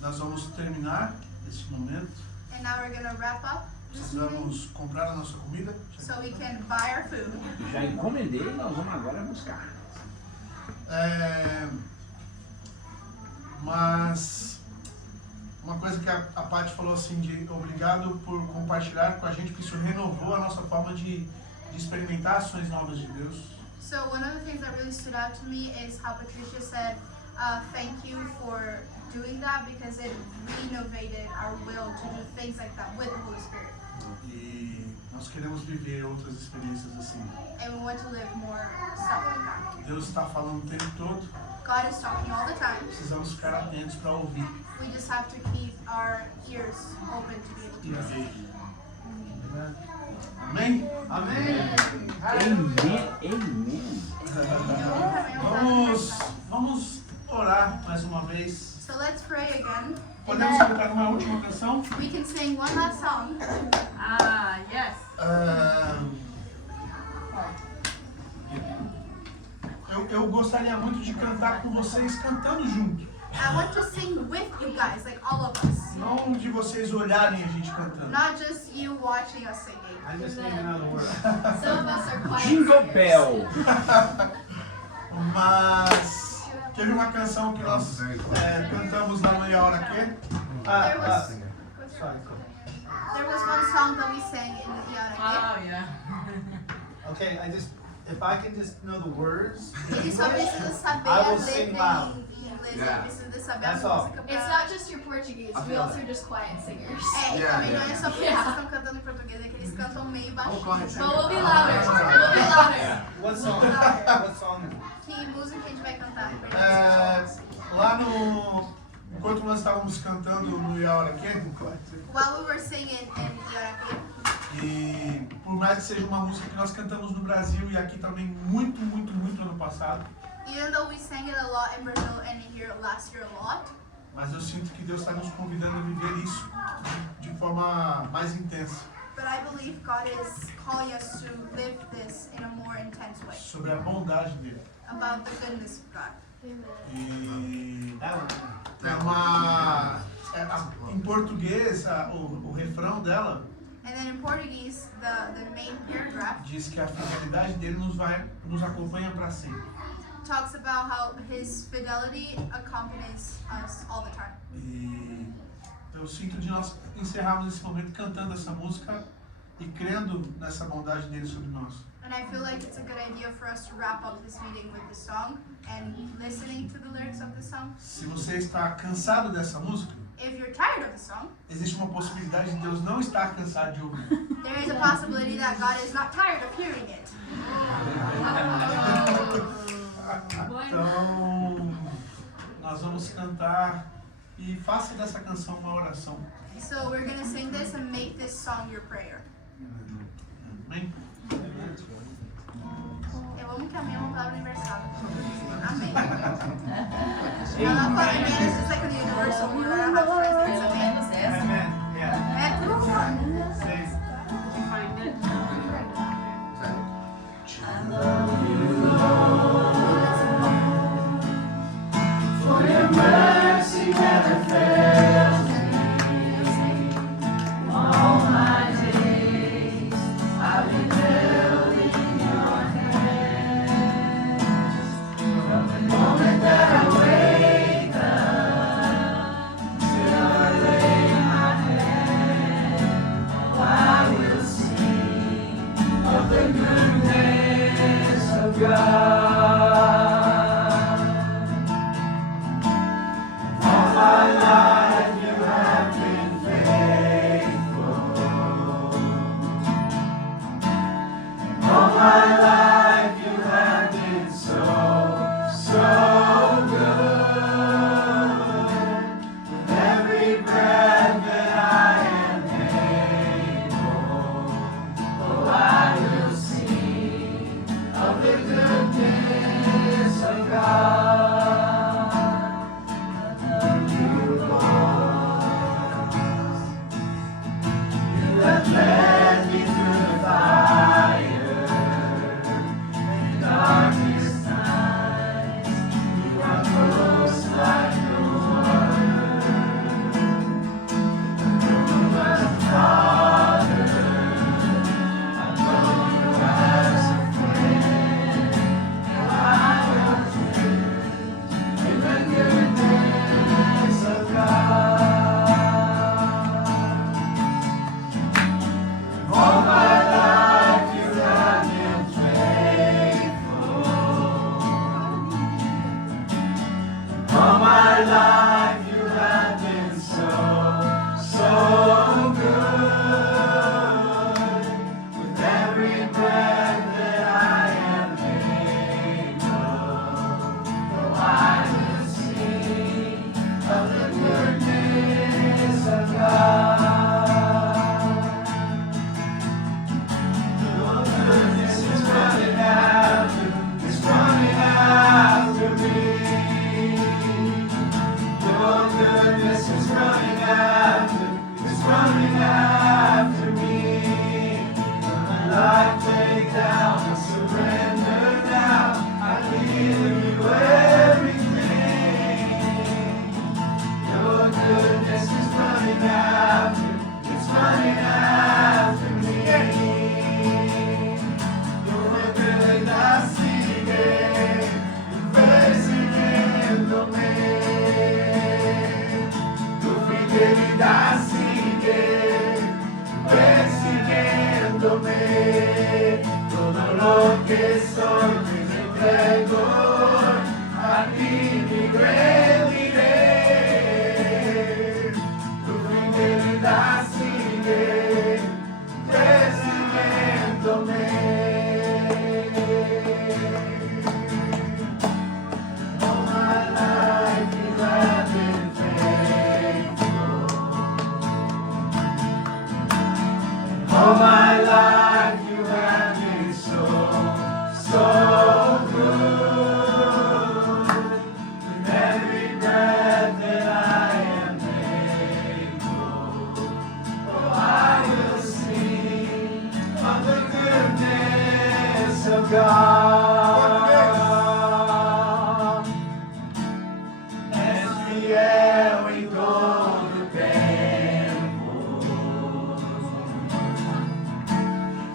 Nós vamos terminar esse momento. And now we're gonna wrap up this meeting Precisamos comprar a nossa comida. so we can buy our food. Já encomendei, nós vamos agora buscar. Mas uma coisa que a Paty falou assim, de obrigado por compartilhar com a gente, porque isso renovou a nossa forma de experimentar ações novas de Deus. So one of the things that really stood out to me is how Patricia said, thank you for doing that because it renovated our will to do things like that with the Holy Spirit. E nós queremos viver outras experiências assim. And we want to live more stuff like that. Deus está falando o tempo todo, God is talking all the time. precisamos ficar atentos para ouvir. We just have to keep our ears open to be able to listen. Amém? Amém. Vamos orar mais uma vez. So let's pray again. Podemos cantar uma última canção? We can sing one last song. Yes. Eu gostaria muito de cantar com vocês cantando junto. I want to sing with you guys, like all of us. Não de vocês olharem a gente cantando. Not just you watching us singing. I just need another word. Some of us are quiet Jingle singers. Bell. Mas teve uma canção que nós cantamos lá no Yaora aqui. There was Sorry. there was one song that we sang in the Yarake. Yeah. Okay, if I can just know the words in Ele só English, precisa saber I a will sing letra loud. em inglês, Yeah. ele precisa saber a That's all. música It's pra... not just your Portuguese, I we feel also that. are just quiet singers. É, e Yeah, também não é só porque yeah. eles estão cantando em português, é que eles cantam meio baixinho. correct. But we'll be louder. We'll be louder. What song? What song? Que música que a gente vai cantar? Lá no... Enquanto nós estávamos cantando no Yaora aqui, While we were singing in Yarake, e por mais que seja uma música que nós cantamos no Brasil e aqui também muito ano passado, even though we sang it a lot in Brazil and here last year a lot, mas eu sinto que Deus está nos convidando a viver isso de forma mais intensa, but I believe God is calling us to live this in a more intense way, sobre a bondade dele. about the goodness of God. E That one. em português, o refrão dela And then in Portuguese, the main paragraph diz que a fidelidade dele nos acompanha para sempre. talks about how his fidelity accompanies us all the time. E eu sinto de nós encerrarmos esse momento cantando essa música e crendo nessa bondade dele sobre nós. And I feel like it's a good idea for us to wrap up this meeting with this song and listening to the lyrics of this song. Se você está cansado dessa música, If you're tired of the song, existe uma possibilidade de Deus não estar cansado de ouvir. there is a possibility that God is not tired of hearing it. Então, nós vamos cantar e faça dessa canção uma oração. So we're going to sing this and make this song your prayer. Amém? Eu amo que amém é uma palavra universal. Amém. Ela fala amém, it's just like a universal word. I don't have to translate amém. Amen. Yeah. É tudo bom. Say, Find it. For your mercy never fails me. All my days I've been held in your hands. From the moment that I wake up till I life you have been so good. With every breath that I am able, oh, I will sing of the goodness of God. Your goodness is running after me. Your goodness is running after me. My life laid down, I surrender now. I give you everything. Your goodness is running after me. Your goodness sigue persiguiéndome. Tu fidelidad sigue persiguiéndome. Todo lo que soy te entrego, a ti mi rendiré. Tu fidelidad sigue persiguiéndome. All my life you have been faithful. All my life you have been so good. With every breath that I am able, oh, I will sing of the goodness of God. As fiel y todo tempo,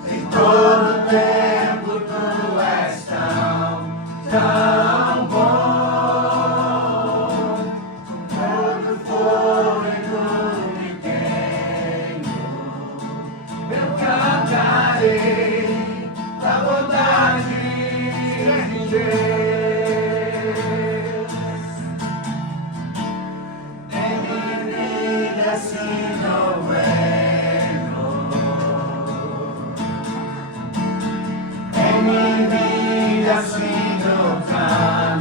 em todo tempo tu és tão bom. Com todo fôlego que tenho, eu cantarei da bondade de Deus. En mi vida ha sido bueno. En mi vida ha sido tan